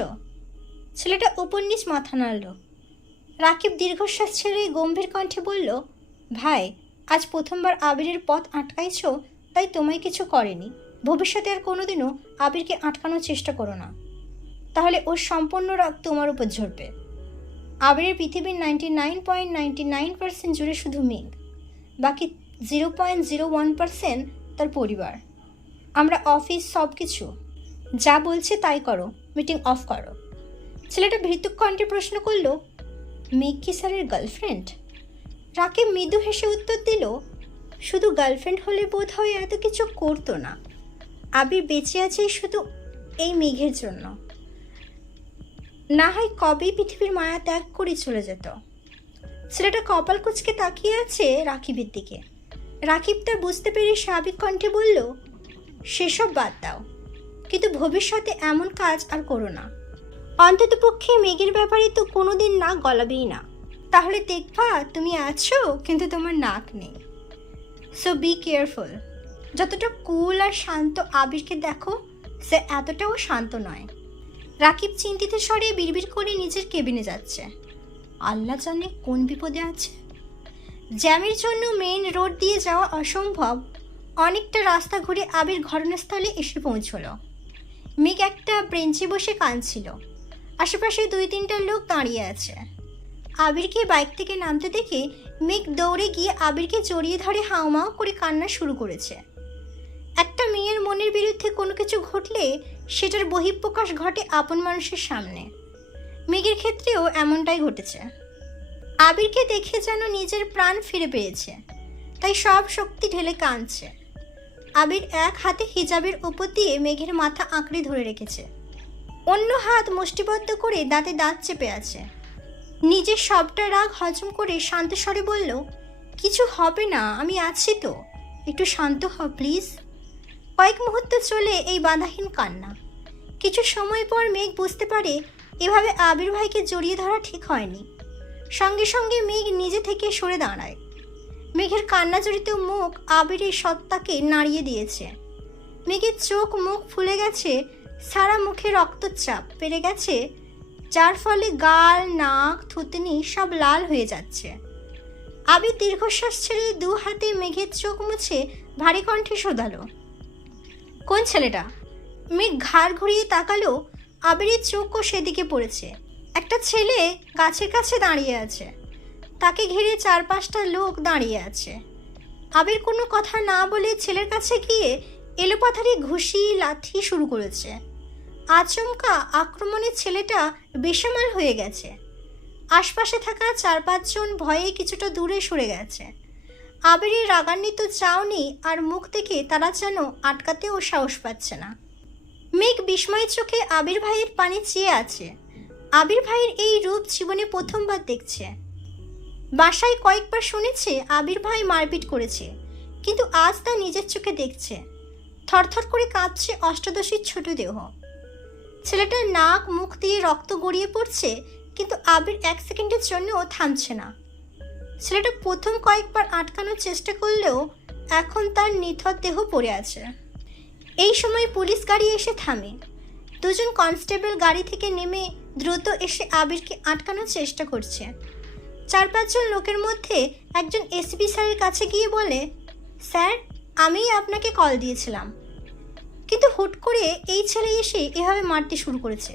ছেলেটা উপর নিচ মাথা নাড়ল। রাকিব দীর্ঘশ্বাস ছেড়ে গম্ভীর কণ্ঠে বলল, ভাই, আজ প্রথমবার আবিরের পথ আটকাইছ, তাই তোমায় কিছু করেনি। ভবিষ্যতে আর কোনোদিনও আবিরকে আটকানোর চেষ্টা করো না, তাহলে ওর সম্পূর্ণ রাগ তোমার উপর ঝরবে। আবিরের পৃথিবীর 99.99% জুড়ে শুধু মেঘ, বাকি 0.01% তার পরিবার। আমরা অফিস সব কিছু যা বলছে তাই করো, মিটিং অফ করো। ছেলেটা ভীতু কণ্ঠে প্রশ্ন করল, মেঘ কি স্যারের গার্লফ্রেন্ড? রাকিব মৃদু হেসে উত্তর দিল, শুধু গার্লফ্রেন্ড হলে বোধ হয় এত কিছু করতো না। আবির বেঁচে আছে শুধু এই মেঘের জন্য, না হয় কবেই পৃথিবীর মায়া ত্যাগ করে চলে যেত। ছেলেটা কপাল কুঁচকে তাকিয়ে আছে রাকিবের দিকে। রাকিব তা বুঝতে পেরে স্বাভাবিক কণ্ঠে বলল, সেসব বাদ দাও, কিন্তু ভবিষ্যতে এমন কাজ আর করো না। অন্ততপক্ষে মেঘের ব্যাপারে তো কোনোদিন নাক গলাবেই না। তাহলে দেখবা তুমি আছো কিন্তু তোমার নাক নেই। So be careful. যতটা কুল আর শান্ত আবিরকে দেখো, সে এতটাও শান্ত নয়। রাকিব চিন্তিত স্বরে বিড়বিড় করে নিজের কেবিনে যাচ্ছে। আল্লাহ জানে কোন বিপদে আছে। জ্যামের জন্য মেইন রোড দিয়ে যাওয়া অসম্ভব। অনেকটা রাস্তা ঘুরে আবির ঘটনাস্থলে এসে পৌঁছল। মেঘ একটা বেঞ্চে বসে কাঁদছিল। আশেপাশে 2-3টা লোক দাঁড়িয়ে আছে। আবিরকে বাইক থেকে নামতে দেখে মেঘ দৌড়ে গিয়ে আবিরকে জড়িয়ে ধরে হাউমাউ করে কান্না শুরু করেছে। একটা মেয়ের মনের বিরুদ্ধে কোনো কিছু ঘটলে সেটার বহিঃপ্রকাশ ঘটে আপন মানুষের সামনে। মেঘের ক্ষেত্রেও এমনটাই ঘটেছে। আবিরকে দেখে যেন নিজের প্রাণ ফিরে পেয়েছে, তাই সব শক্তি ঢেলে কাঁদছে। আবির এক হাতে হিজাবের উপর দিয়ে মেঘের মাথা আঁকড়ে ধরে রেখেছে, অন্য হাত মুষ্টিবদ্ধ করে দাঁতে দাঁত চেপে আছে। নিজের সবটা রাগ হজম করে শান্ত স্বরে বলল, কিছু হবে না, আমি আছি তো, একটু শান্ত হও প্লিজ। কয়েক মুহূর্ত চলে এই বাধাহীন কান্না। কিছু সময় পর মেঘ বুঝতে পারে এভাবে আবির ভাইকে জড়িয়ে ধরা ঠিক হয়নি। সঙ্গে সঙ্গে মেঘ নিজে থেকে সরে দাঁড়ায়। মেঘের কান্নাজড়িত মুখ আবিরের সত্তাকে নাড়িয়ে দিয়েছে। মেঘের চোখ মুখ ফুলে গেছে, সারা মুখে রক্তচাপ পেরে গেছে, যার ফলে গাল, নাক, থুতনি সব লাল হয়ে যাচ্ছে। আবির দীর্ঘশ্বাস ছেড়ে দু হাতে মেঘের চোখ মুছে ভারী কণ্ঠে শোধালো, কোন ছেলেটা? মেঘ ঘাড় ঘুরিয়ে তাকালো। আবিরের চোখও সেদিকে পড়েছে। একটা ছেলে গাছের কাছে দাঁড়িয়ে আছে, তাকে ঘিরে 4-5টা লোক দাঁড়িয়ে আছে। আবির কোনো কথা না বলে ছেলের কাছে গিয়ে এলোপাথারি ঘুষি লাথি শুরু করেছে। আচমকা আক্রমণে ছেলেটা বেসামাল হয়ে গেছে। আশপাশে থাকা 4-5 জন ভয়ে কিছুটা দূরে সরে গেছে। আবিরের রাগান্বিত চাউনি আর মুখ দেখে তারা যেন আটকাতেও সাহস পাচ্ছে না। মেঘ বিস্ময় চোখে আবির ভাইয়ের পানে চেয়ে আছে। আবির ভাইয়ের এই রূপ জীবনে প্রথমবার দেখছে। বাসায় কয়েকবার শুনেছে আবির ভাই মারপিট করেছে, কিন্তু আজ তা নিজের চোখে দেখছে। থরথর করে কাঁপছে অষ্টাদশীর ছোট দেহ। ছেলেটার নাক মুখ দিয়ে রক্ত গড়িয়ে পড়ছে, কিন্তু আবির 1 সেকেন্ডের জন্যও থামছে না। ছেলেটা প্রথম কয়েকবার আটকানোর চেষ্টা করলেও এখন তার নিথর দেহ পড়ে আছে। এই সময় পুলিশ গাড়ি এসে থামে। 2 জন কনস্টেবল গাড়ি থেকে নেমে দ্রুত এসে আবিরকে আটকানোর চেষ্টা করছে। 4-5 জন লোকের মধ্যে একজন এসপি স্যারের কাছে গিয়ে বলে, স্যার, আমিই আপনাকে কল দিয়েছিলাম, কিন্তু হুট করে এই ছেলে এসে এভাবে মারতে শুরু করেছে।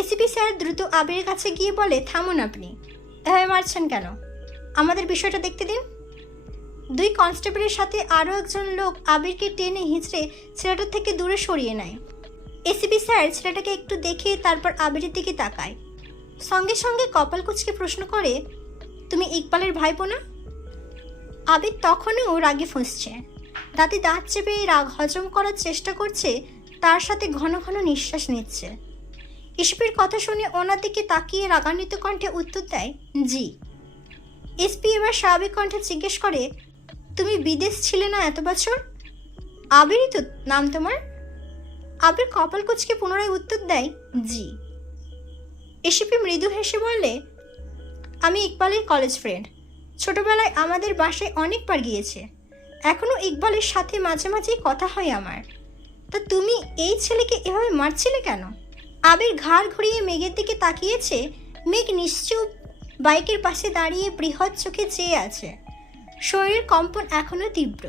এসপি স্যার দ্রুত আবিরের কাছে গিয়ে বলে, থামুন, আপনি এভাবে মারছেন কেন? আমাদের বিষয়টা দেখতে দিন। 2 কনস্টেবলের সাথে আরও একজন লোক আবিরকে টেনে হিঁচড়ে ছেলেটার থেকে দূরে সরিয়ে নেয়। এসপি স্যার ছেলেটাকে একটু দেখে তারপর আবিরের দিকে তাকায়। সঙ্গে সঙ্গে কপাল কুঁচকে প্রশ্ন করে, তুমি ইকবালের ভাইপো না? আবির তখনও রাগে ফুঁসছে, দাঁতে দাঁত চেপে রাগ হজম করার চেষ্টা করছে, তার সাথে ঘন ঘন নিঃশ্বাস নিচ্ছে। এসপির কথা শুনে ওনার দিকে তাকিয়ে রাগান্বিত কণ্ঠে উত্তর দেয়, জি। এসপি এবার স্বাভাবিক কণ্ঠে জিজ্ঞেস করে, তুমি বিদেশ ছিলে না এত বছর? আবিরই তো নাম তোমার? আবির কপাল কুঁচকে পুনরায় উত্তর দেয়, জি। এসপি মৃদু হেসে বললে, আমি ইকবালের কলেজ ফ্রেন্ড, ছোটবেলায় আমাদের বাসায় অনেকবার গিয়েছে, এখনও ইকবালের সাথে মাঝে মাঝেই কথা হয় আমার। তা তুমি এই ছেলেকে এভাবে মারছিলে কেন? আবির ঘাড় ঘুরিয়ে মেঘের দিকে তাকিয়েছে। মেঘ নিশ্চুপ বাইকের পাশে দাঁড়িয়ে বৃহৎ চোখে চেয়ে আছে। শরীরের কম্পন এখনও তীব্র।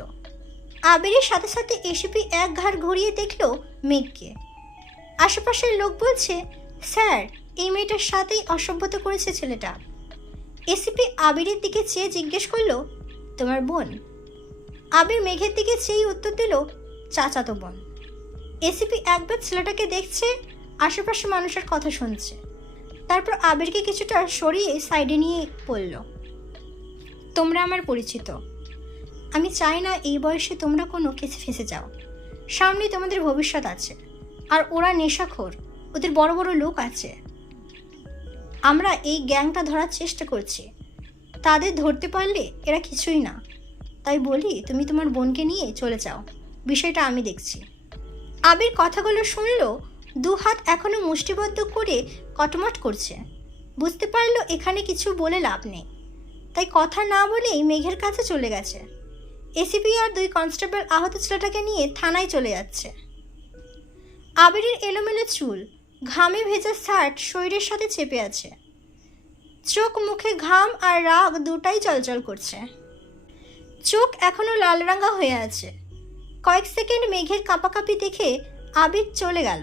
আবিরের সাথে সাথে এসপি এক ঘাড় ঘুরিয়ে দেখল মেঘকে। আশেপাশের লোক বলছে, স্যার, এই মেয়েটার সাথেই অসভ্যতা করেছে ছেলেটা। এসপি আবিরের দিকে চেয়ে জিজ্ঞেস করলো, তোমার বোন? আবির মেঘের দিকে চেয়ে উত্তর দিল, চাচাতো বোন। এসপি একবার ছেলেটাকে দেখছে, আশেপাশে মানুষের কথা শুনছে, তারপর আবিরকে কিছুটা সরিয়ে সাইডে নিয়ে বলল, তোমরা আমার পরিচিত, আমি চাই না এই বয়সে তোমরা কোনো কেসে ফেঁসে যাও। সামনে তোমাদের ভবিষ্যৎ আছে, আর ওরা নেশাখোর, ওদের বড় বড় লোক আছে। আমরা এই গ্যাংটা ধরার চেষ্টা করছি, তাদের ধরতে পারলে এরা কিছুই না। তাই বলি, তুমি তোমার বোনকে নিয়ে চলে যাও, বিষয়টা আমি দেখছি। আবির কথাগুলো শুনল, 2 হাত এখনো মুষ্টিবদ্ধ করে কটমট করছে। বুঝতে পারলো এখানে কিছু বলে লাভ নেই, তাই কথা না বলেই মেঘের কাছে চলে গেছে। এসিপি আর 2 কনস্টেবল আহত ছেলেটাকে নিয়ে থানায় চলে যাচ্ছে। আবিরের এলোমেলো চুল, ঘামে ভেজা শার্ট শরীরের সাথে চেপে আছে। চোখ মুখে ঘাম আর রাগ দুটাই চলচল করছে। চোখ এখনো লাল রাঙা হয়ে আছে। কয়েক সেকেন্ড মেঘের কাঁপাকাঁপি দেখে আবির চলে গেল।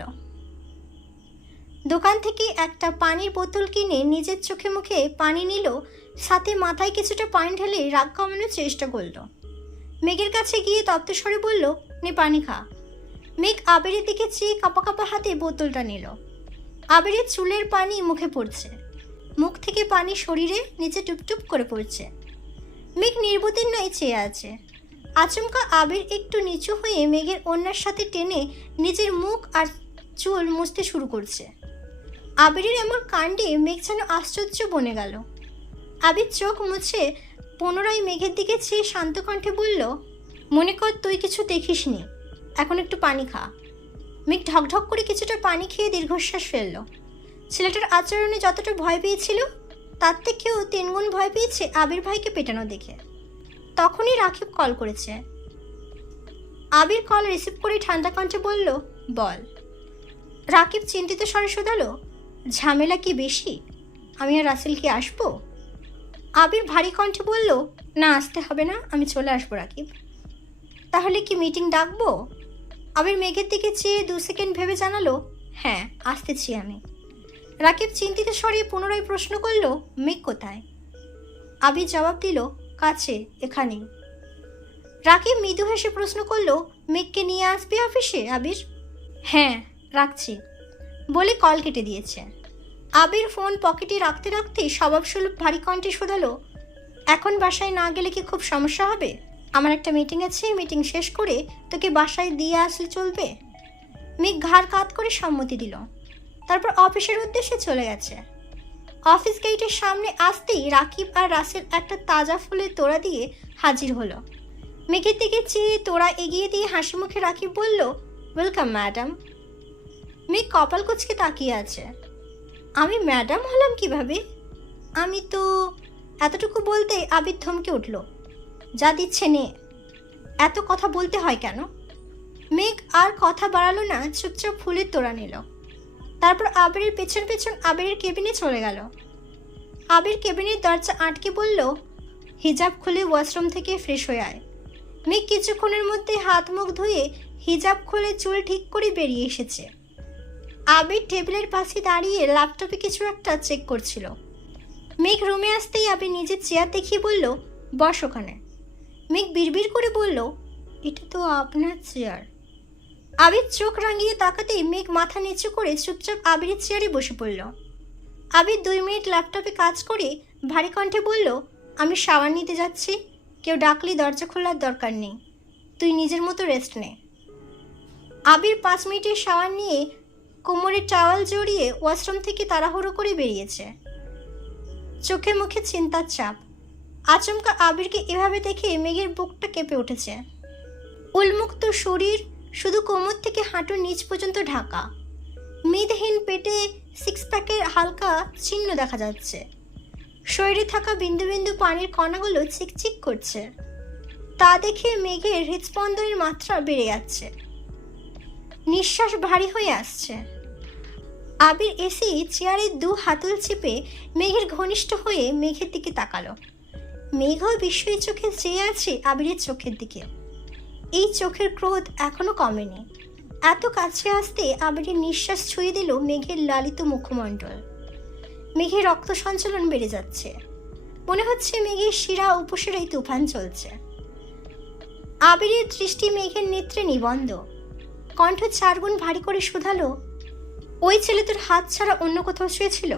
দোকান থেকে একটা পানির বোতল কিনে নিজের চোখে মুখে পানি নিল, সাথে মাথায় কিছুটা পানি ঢেলে রাগ কমানোর চেষ্টা করলো। মেঘের কাছে গিয়ে তপ্ত স্বরে বলল, নে পানি খা। মেঘ আবিরের দিকে চেয়ে কাঁপা কাঁপা হাতে বোতলটা নিল। আবিরের চুলের পানি মুখে পড়ছে, মুখ থেকে পানি শরীরে নিচে টুপটুপ করে পড়ছে। মেঘ নির্বুদ্ধির ন্যায় চেয়ে আছে। আচমকা আবির একটু নিচু হয়ে মেঘের ওড়নার সাথে টেনে নিজের মুখ আর চুল মুছতে শুরু করছে। আবিরের এমন কাণ্ডে মেঘ যেন আশ্চর্য বনে গেল। আবির চোখ মুছে পুনরায় মেঘের দিকে চেয়ে শান্ত কণ্ঠে বলল, মনে কর তুই কিছু দেখিসনি, এখন একটু পানি খা। মেঘ ঢকঢক করে কিছুটা পানি খেয়ে দীর্ঘশ্বাস ফেলল। ছেলেটার আচরণে যতটা ভয় পেয়েছিল, তার থেকেও 3 গুণ ভয় পেয়েছে আবির ভাইকে পেটানো দেখে। তখনই রাকিব কল করেছে। আবির কল রিসিভ করে ঠান্ডা কণ্ঠে বলল, বল। রাকিব চিন্তিত স্বরে শোধালো, ঝামেলা কি বেশি? আমি আর রাসেল কি আসবো? আবির ভারী কণ্ঠে বলল, না, আসতে হবে না, আমি চলে আসবো রাকিব। তাহলে কি মিটিং ডাকবো? আবির মেঘের দিকে চেয়ে 2 সেকেন্ড ভেবে জানালো, হ্যাঁ, আসতেছি আমি। রাকিব চিন্তিত স্বরে পুনরায় প্রশ্ন করল, মেঘ কোথায়? আবির জবাব দিল, কাছে, এখানেই। রাকিব মৃদু হেসে প্রশ্ন করল, মেঘকে নিয়ে আসবে অফিসে আবির? হ্যাঁ, রাখছি বলে কল কেটে দিয়েছে। আবির ফোন পকেটে রাখতে রাখতে স্বভাবসুলভ ভারী কণ্ঠে শোধালো, এখন বাসায় না গেলে কি খুব সমস্যা হবে? আমার একটা মিটিং আছে, মিটিং শেষ করে তোকে বাসায় দিয়ে আসলে চলবে? মেঘ ঘাড় কাত করে সম্মতি দিল। তারপর অফিসের উদ্দেশ্যে চলে গেছে। অফিস গেটের সামনে আসতেই রাকিব আর রাসেল একটা তাজা ফুলের তোড়া দিয়ে হাজির হলো। মেঘের দিকে চেয়ে তোড়া এগিয়ে দিয়ে হাসি মুখে রাকিব বলল, ওয়েলকাম ম্যাডাম। মেঘ কপাল কুঁচকে তাকিয়ে আছে। আমি ম্যাডাম হলাম কিভাবে? আমি তো, এতটুকু বলতে আবির থমকে উঠল, যা দিচ্ছে নে। এত কথা বলতে হয় কেন? মেঘ আর কথা বাড়ালো না, চুপচাপ ফুলের তোড়া নিল। তারপর আবিরের পেছন পেছন আবিরের কেবিনে চলে গেল। আবির কেবিনের দরজা আটকে বলল, হিজাব খুলে ওয়াশরুম থেকে ফ্রেশ হয়ে আয়। মেঘ কিছুক্ষণের মধ্যে হাত মুখ ধুয়ে হিজাব খুলে চুল ঠিক করে বেরিয়ে এসেছে। আবির টেবিলের পাশে দাঁড়িয়ে ল্যাপটপে কিছু একটা চেক করছিল। মেঘ রুমে আসতেই আবির নিজের চেয়ার দেখিয়ে বলল, বস ওখানে। মেঘ বিড়বিড় করে বলল, এটা তো আপনার চেয়ার। আবির চোখ রাঙিয়ে তাকাতেই মেঘ মাথা নিচু করে চুপচাপ আবিরের চেয়ারে বসে পড়ল। আবির 2 মিনিট ল্যাপটপে কাজ করে ভারী কণ্ঠে বলল, আমি শাওয়ার নিতে যাচ্ছি, কেউ ডাকলে দরজা খোলার দরকার নেই, তুই নিজের মতো রেস্ট নে। আবির 5 মিনিটের শাওয়ার নিয়ে কোমরে টাওয়াল জড়িয়ে ওয়াশরুম থেকে তাড়াহুড়ো করে বেরিয়েছে। চোখে মুখে চিন্তার চাপ। আচমকা আবিরকে এভাবে দেখে মেঘের বুকটা কেঁপে উঠেছে। উন্মুক্ত শরীর, শুধু কোমর থেকে হাঁটুর নিচ পর্যন্ত ঢাকা। মেদহীন পেটে 6 প্যাকের হালকা চিহ্ন দেখা যাচ্ছে। শরীরে থাকা বিন্দু বিন্দু পানির কণাগুলো চিকচিক করছে। তা দেখে মেঘের হৃদস্পন্দনের মাত্রা বেড়ে যাচ্ছে। নিঃশ্বাস ভারী হয়ে আসছে। আবির এসে চেয়ারের 2 হাতল চেপে মেঘের ঘনিষ্ঠ হয়ে মেঘের দিকে তাকালো। মেঘও বিস্ময়ী চোখে চেয়ে আছে আবিরের চোখের দিকে। এই চোখের ক্রোধ এখনো কমেনি। এত কাছে আসতে আবিরের নিঃশ্বাস ছুঁয়ে দিল মেঘের লালিত মুখমণ্ডল। মেঘের রক্ত সঞ্চালন বেড়ে যাচ্ছে। মনে হচ্ছে মেঘের শিরা উপশিরায় তুফান চলছে। আবিরের দৃষ্টি মেঘের নেত্রে নিবন্ধ। কণ্ঠ 4 গুণ ভারী করে শুধালো, ওই ছেলে তোর হাত ছাড়া অন্য কোথাও শুয়েছিল?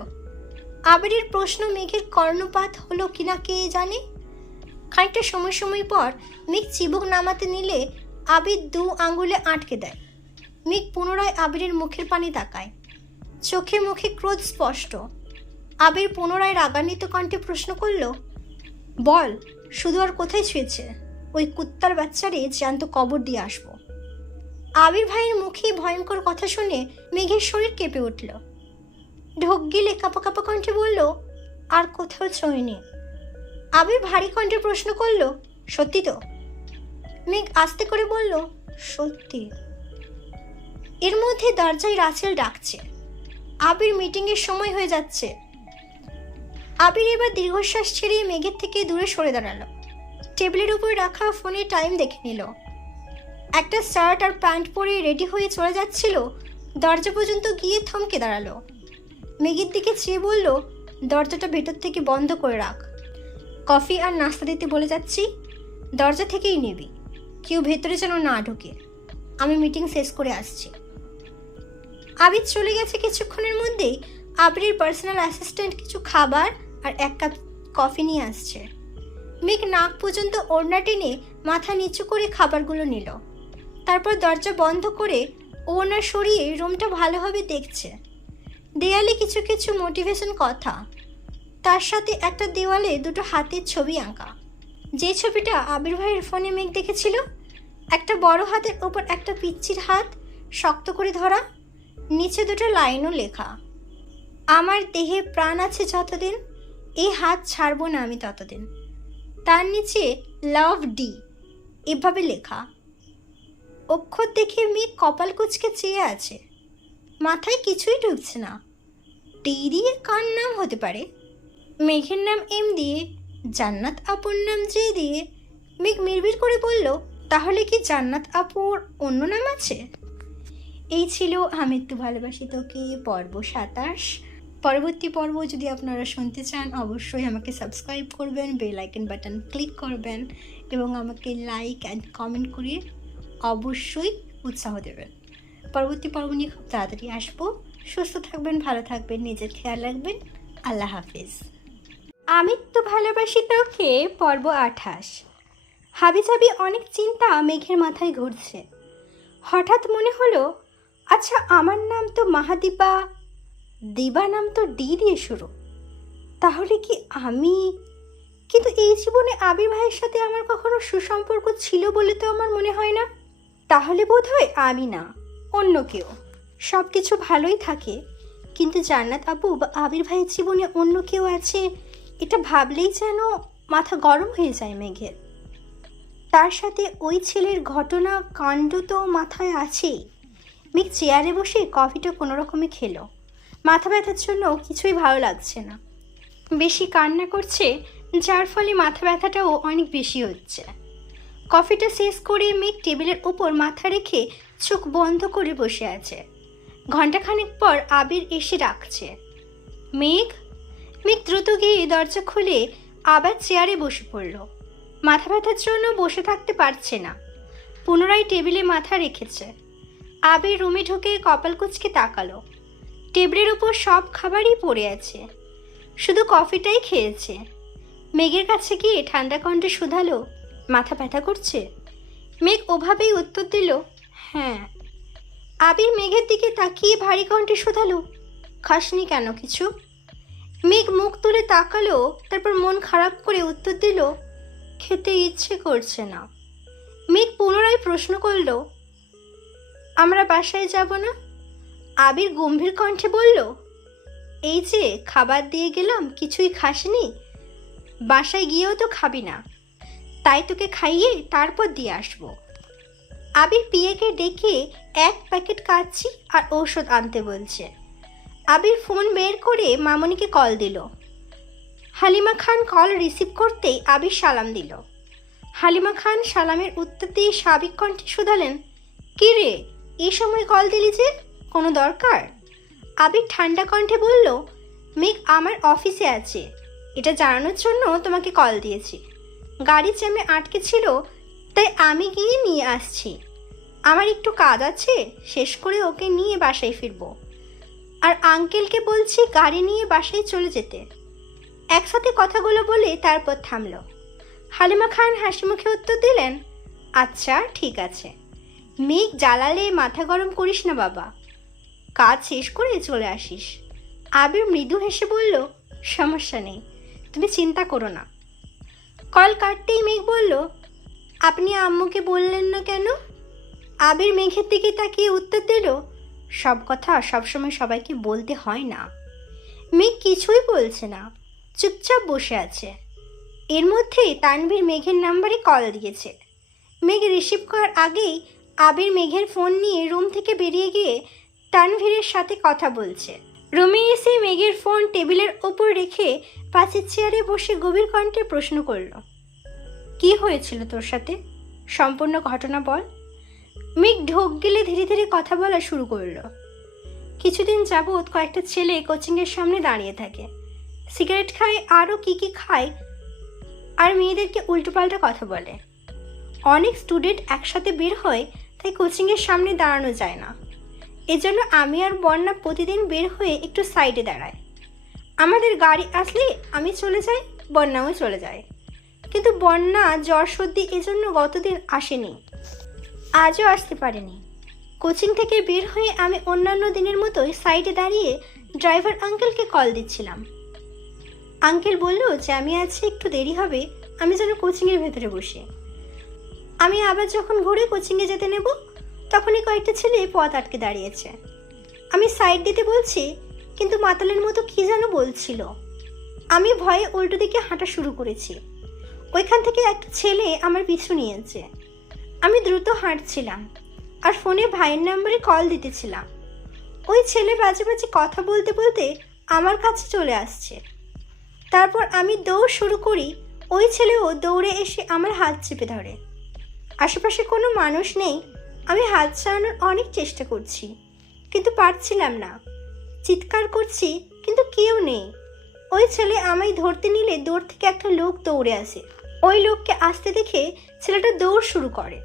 আবিরের প্রশ্ন মেঘের কর্ণপাত হলো কিনা কে জানে। খানিকটা সময় পর মেঘ চিবুক নামাতে নিলে আবির 2 আঙ্গুলে আটকে দেয়। মেঘ পুনরায় আবিরের মুখের পানে তাকায়। চোখে মুখে ক্রোধ স্পষ্ট। আবির পুনরায় রাগান্বিত কণ্ঠে প্রশ্ন করল, বল, শুধু আর কোথায় ছুঁয়েছে? ওই কুত্তার বাচ্চারে জ্যান্ত কবর দিয়ে আসবো। আবির ভাইয়ের মুখে ভয়ঙ্কর কথা শুনে মেঘের শরীর কেঁপে উঠল। ঢোক গিলে কাঁপা কাঁপা কণ্ঠে বলল, আর কোথাও ছোঁয়নি। আবির ভারী কণ্ঠে প্রশ্ন করল, সত্যি তো? মেঘ আস্তে করে বলল, সত্যি। এর মধ্যে দরজায় রাসেল ডাকছে। আবির মিটিংয়ের সময় হয়ে যাচ্ছে। আবির এবার দীর্ঘশ্বাস ছেড়ে মেঘের থেকে দূরে সরে দাঁড়ালো। টেবিলের উপর রাখা ফোনে টাইম দেখে নিল। একটা শার্ট আর প্যান্ট পরে রেডি হয়ে চলে যাচ্ছিল। দরজা পর্যন্ত গিয়ে থমকে দাঁড়ালো। মেঘের দিকে চেয়ে বলল, দরজাটা ভেতর থেকে বন্ধ করে রাখ। কফি আর নাস্তা দিতে বলে যাচ্ছি, দরজা থেকেই নিবি, কেউ ভেতরে যেন না ঢোকে। আমি মিটিং শেষ করে আসছি। আবির চলে গেছে কিছুক্ষণের মধ্যেই আবিরের পার্সোনাল অ্যাসিস্ট্যান্ট কিছু খাবার আর 1 কাপ কফি নিয়ে আসছে। মেঘ নাক পর্যন্ত ওড়না টেনে মাথা নিচু করে খাবারগুলো নিল। তারপর দরজা বন্ধ করে ওড়না সরিয়ে রুমটা ভালোভাবে দেখছে। দেয়ালে কিছু কিছু মোটিভেশন কথা, তার সাথে একটা দেওয়ালে 2টো হাতের ছবি আঁকা। যে ছবিটা আবির ভাইয়ের ফোনে মেঘ দেখেছিল, একটা বড় হাতের ওপর একটা পিচ্চির হাত শক্ত করে ধরা, নিচে 2টো লাইনও লেখা, আমার দেহে প্রাণ আছে যতদিন, এই হাত ছাড়বো না আমি ততদিন। তার নিচে লাভ ডি এভাবে লেখা। অক্ষর দেখে মেঘ কপাল কুঁচকে চেয়ে আছে, মাথায় কিছুই ঢুকছে না। টি দিয়ে কার নাম হতে পারে? মেঘের নাম এম দিয়ে, জান্নাত আপুর নাম জে দিয়ে। মেঘ মিড়বিড় করে বলল, তাহলে কি জান্নাত আপুর অন্য নাম আছে? এই ছিল আমি একটু ভালোবাসি তোকে পর্ব 27। পরবর্তী পর্ব যদি আপনারা শুনতে চান অবশ্যই আমাকে সাবস্ক্রাইব করবেন, বেল আইকন বাটন ক্লিক করবেন এবং আমাকে লাইক অ্যান্ড কমেন্ট করে অবশ্যই উৎসাহ দেবেন। পরবর্তী পর্ব নিয়ে খুব তাড়াতাড়ি আসবো। সুস্থ থাকবেন, ভালো থাকবেন, নিজের খেয়াল রাখবেন। আল্লাহ হাফিজ। আমি তো ভালোবাসি তোকে পর্ব 28। হাবিজাবি অনেক চিন্তা মেঘের মাথায় ঘুরছে। হঠাৎ মনে হলো, আচ্ছা আমার নাম তো মাহাদীপা, দিবা নাম তো ডি দিয়ে শুরু, তাহলে কি আমি? কিন্তু এই জীবনে আবির ভাইয়ের সাথে আমার কখনো সুসম্পর্ক ছিল বলে তো আমার মনে হয় না। তাহলে বোধ হয় আমি না, অন্য কেউ। সব কিছু ভালোই থাকে, কিন্তু জান্নাত আপু বা আবির ভাইয়ের জীবনে অন্য কেউ আছে, এটা ভাবলেই যেন মাথা গরম হয়ে যায় মেঘের। তার সাথে ওই ছেলের ঘটনা কাণ্ড তো মাথায় আছেই। মেঘ চেয়ারে বসে কফিটা কোনো রকমে খেলো। মাথা ব্যথার জন্য কিছুই ভালো লাগছে না। বেশি কান্না করছে, যার ফলে মাথা ব্যথাটাও অনেক বেশি হচ্ছে। কফিটা শেষ করে মেঘ টেবিলের ওপর মাথা রেখে চোখ বন্ধ করে বসে আছে। ঘণ্টাখানেক পর আবির এসে ডাকছে, মেঘ। মেঘ দ্রুত গিয়ে দরজা খুলে আবার চেয়ারে বসে পড়ল। মাথা ব্যথার জন্য বসে থাকতে পারছে না, পুনরায় টেবিলে মাথা রেখেছে। আবির রুমে ঢুকে কপাল কুঁচকে তাকালো। টেবিলের উপর সব খাবারই পড়ে আছে, শুধু কফিটাই খেয়েছে। মেঘের কাছে গিয়ে ঠান্ডা কণ্ঠে শুধালো, মাথা ব্যথা করছে? মেঘ ওভাবেই উত্তর দিল, হ্যাঁ। আবির মেঘের দিকে তাকিয়ে ভারী কণ্ঠে শুধালো, খাসনি কেন কিছু? মেঘ মুখ তুলে তাকালো, তারপর মন খারাপ করে উত্তর দিল, খেতে ইচ্ছে করছে না। মেঘ পুনরায় প্রশ্ন করল, আমরা বাসায় যাব না? আবির গম্ভীর কণ্ঠে বলল, এই যে খাবার দিয়ে গেলাম কিছুই খাসনি, বাসায় গিয়েও তো খাবি না, তাই তোকে খাইয়ে তারপর দিয়ে আসবো। আবির পিয়েকে ডেকে এক প্যাকেট কাচ্চি আর ঔষধ আনতে বলছে। আবির ফোন বের করে মামনিকে কল দিল। হালিমা খান কল রিসিভ করতেই আবির সালাম দিল। হালিমা খান সালামের উত্তর দিয়ে স্বাভাবিক কণ্ঠে শুধালেন, কী রে এই সময় কল দিলি যে, কোনো দরকার? আবির ঠান্ডা কণ্ঠে বলল, মেঘ আমার অফিসে আছে, এটা জানানোর জন্য তোমাকে কল দিয়েছি। গাড়ি জ্যামে আটকে ছিল, তাই আমি গিয়ে নিয়ে আসছি। আমার একটু কাজ আছে, শেষ করে ওকে নিয়ে বাসায় ফিরবো। আর আঙ্কেলকে বলছি গাড়ি নিয়ে বাসায় চলে যেতে। একসাথে কথাগুলো বলে তারপর থামল। হালিমা খান হাসি মুখে উত্তর দিলেন, আচ্ছা ঠিক আছে। মেঘ জ্বালালে মাথা গরম করিস না বাবা, কাজ শেষ করে চলে আসিস। আবির মৃদু হেসে বলল, সমস্যা নেই, তুমি চিন্তা করো না। কল কাটতেই মেঘ বলল, আপনি আম্মুকে বললেন না কেন? আবির মেঘের দিকে তাকিয়ে উত্তর দিল, সব কথা সবসময় সবাইকে বলতে হয় না। মেঘ কিছুই বলছে না, চুপচাপ বসে আছে। এর মধ্যেই তানভীর মেঘের নাম্বারে কল দিয়েছে। মেঘ রিসিভ করার আগেই আবির মেঘের ফোন নিয়ে রুম থেকে বেরিয়ে গিয়ে তানভীরের সাথে কথা বলছে। রুমে এসে মেঘের ফোন টেবিলের ওপর রেখে পাশের চেয়ারে বসে গভীর কণ্ঠে প্রশ্ন করল, কি হয়েছিল তোর সাথে? সম্পূর্ণ ঘটনা বল। মেঘ ঢোক গেলে ধীরে ধীরে কথা বলা শুরু করলো। কিছুদিন যাবৎ কয়েকটা ছেলে কোচিংয়ের সামনে দাঁড়িয়ে থাকে, সিগারেট খায়, আরও কি খায়, আর মেয়েদেরকে উল্টোপাল্টা কথা বলে। অনেক স্টুডেন্ট একসাথে বের হয়, তাই কোচিংয়ের সামনে দাঁড়ানো যায় না। এজন্য আমি আর বন্যা প্রতিদিন বের হয়ে একটু সাইডে দাঁড়াই। আমাদের গাড়ি আসলে আমি চলে যাই, বন্যাও চলে যায়। কিন্তু বন্যা জ্বর সর্দি এজন্য গতদিন আসেনি, আজও আসতে পারেনি। কোচিং থেকে বের হয়ে আমি অন্যান্য দিনের মতোই সাইডে দাঁড়িয়ে ড্রাইভার আঙ্কেলকে কল দিচ্ছিলাম। আঙ্কেল বলল যে আমি আজকে একটু দেরি হবে, আমি যেন কোচিংয়ের ভেতরে বসি। আমি আবার যখন ঘুরে কোচিংয়ে যেতে নেব, তখনই কয়েকটা ছেলে পথ আটকে দাঁড়িয়েছে। আমি সাইড দিতে বলছি, কিন্তু মাতালের মতো কী যেন বলছিল। আমি ভয়ে উল্টো দিকে হাঁটা শুরু করেছি। ওইখান থেকে একটা ছেলে আমার পিছু নিয়েছে। আমি দ্রুত হাঁটছিলাম আর ফোনে ভাইয়ের নাম্বারে কল দিতেছিলাম। ওই ছেলে বাজে বাজে কথা বলতে বলতে আমার কাছে চলে আসছে। তারপর আমি দৌড় শুরু করি, ওই ছেলেও দৌড়ে এসে আমার হাত চেপে ধরে। আশেপাশে কোনো মানুষ নেই। আমি হাত ছাড়ানোর অনেক চেষ্টা করছি, কিন্তু পারছিলাম না। চিৎকার করছি, কিন্তু কেউ নেই। ওই ছেলে আমায় ধরতে নিলে দৌড় থেকে একটা লোক দৌড়ে আসে। ওই লোককে আসতে দেখে ছেলেটা দৌড় শুরু করে।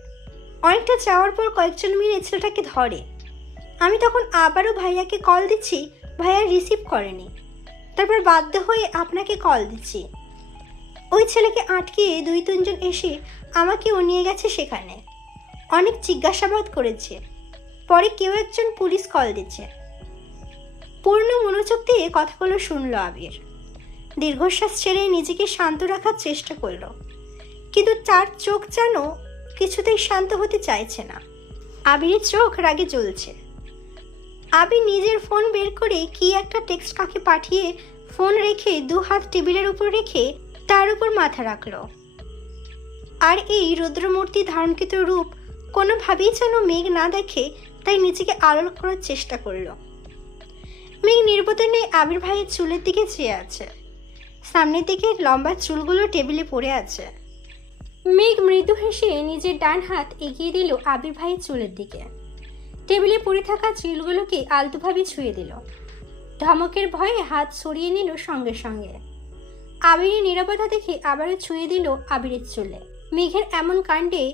অনেকটা যাওয়ার পর কয়েকজন মিলে ছেলেটাকে ধরে। আমি তখন আবারও ভাইয়াকে কল দিচ্ছি, ভাইয়া রিসিভ করেনি। তারপর বাধ্য হয়ে আপনাকে কল দিচ্ছি। ওই ছেলেকে আটকিয়ে 2-3 জন এসে আমাকেও নিয়ে গেছে সেখানে। অনেক জিজ্ঞাসাবাদ করেছে। পরে কেউ একজন পুলিশ কল দিচ্ছে। পূর্ণ মনোযোগ দিয়ে কথাগুলো শুনলো আবির। দীর্ঘশ্বাস ছেড়ে নিজেকে শান্ত রাখার চেষ্টা করলো, কিন্তু তার চোখ যেন কিছুতেই শান্ত হতে চাইছে না। আবিরের চোখ রাগে জ্বলছে। আবির নিজের ফোন বের করে কি একটা টেক্সট কাকে পাঠিয়ে ফোন রেখে 2 হাত টেবিলের উপর রেখে তার উপর মাথা রাখলো। আর এই রুদ্রমূর্তি ধারণকৃত রূপ কোনোভাবেই যেন মেঘ না দেখে, তাই নিজেকে আড়াল করার চেষ্টা করলো। মেঘ নির্বোধনে আবির ভাইয়ের চুলের দিকে চেয়ে আছে। সামনের দিকে লম্বা চুলগুলো টেবিলে পড়ে আছে। মেঘ মৃদু হেসে নিজের ডান হাত এগিয়ে দিল আবির ভাইয়ের চুলের দিকে। টেবিলে পড়ে থাকা চুলগুলোকে আলতোভাবে ছুঁয়ে দিল। ধমকের ভয়ে হাত সরিয়ে নিল সঙ্গে সঙ্গে। আবিরের নীরবতা দেখে আবারও ছুঁয়ে দিল আবিরের চুলে। মেঘের এমন কাণ্ডে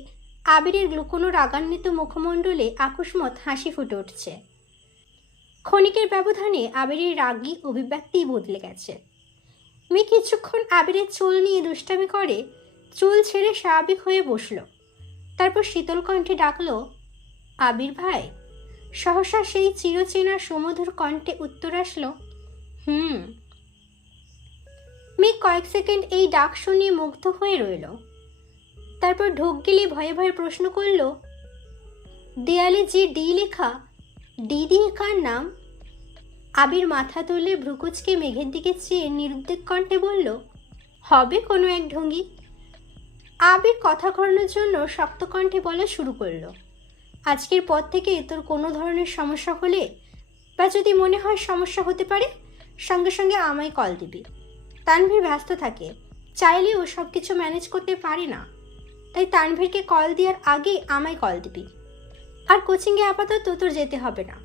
আবিরের লুকোনো রাগান্বিত মুখমণ্ডলে আকস্মাৎ হাসি ফুটে উঠছে। ক্ষণিকের ব্যবধানে আবিরের রাগী অভিব্যক্তি বদলে গেছে। মেঘ কিছুক্ষণ আবিরের চুল নিয়ে দুষ্টামি করে চুল ছেড়ে স্বাভাবিক হয়ে বসল। তারপর শীতল কণ্ঠে ডাকলো, আবির ভাই। সহসা সেই চিরচেনা সুমধুর কণ্ঠে উত্তর আসলো, মেঘ কয়েক সেকেন্ড এই ডাক শুনিয়ে মুগ্ধ হয়ে রইল। তারপর ঢোক গিলে ভয়ে ভয়ে প্রশ্ন করল, দেয়ালে যে ডি লেখা, ডি দিয়ে কার নাম? আবির মাথা তুলে ভ্রুকুচকে মেঘের দিকে চেয়ে নিরুদ্বেগ কণ্ঠে বলল, হবে কোনো এক ঢঙ্গি। আবির কথা ঘোরানোর জন্য শক্ত কণ্ঠে বলা শুরু করলো, আজকের পর থেকে তোর কোনো ধরনের সমস্যা হলে বা যদি মনে হয় সমস্যা হতে পারে, সঙ্গে সঙ্গে আমায় কল দিবি। তানভীর ব্যস্ত থাকে, চাইলেও সব কিছু ম্যানেজ করতে পারে না, তাই তানভীরকে কল দেওয়ার আগে আমায় কল দিবি। আর কোচিংয়ে আপাতত তোর যেতে হবে না।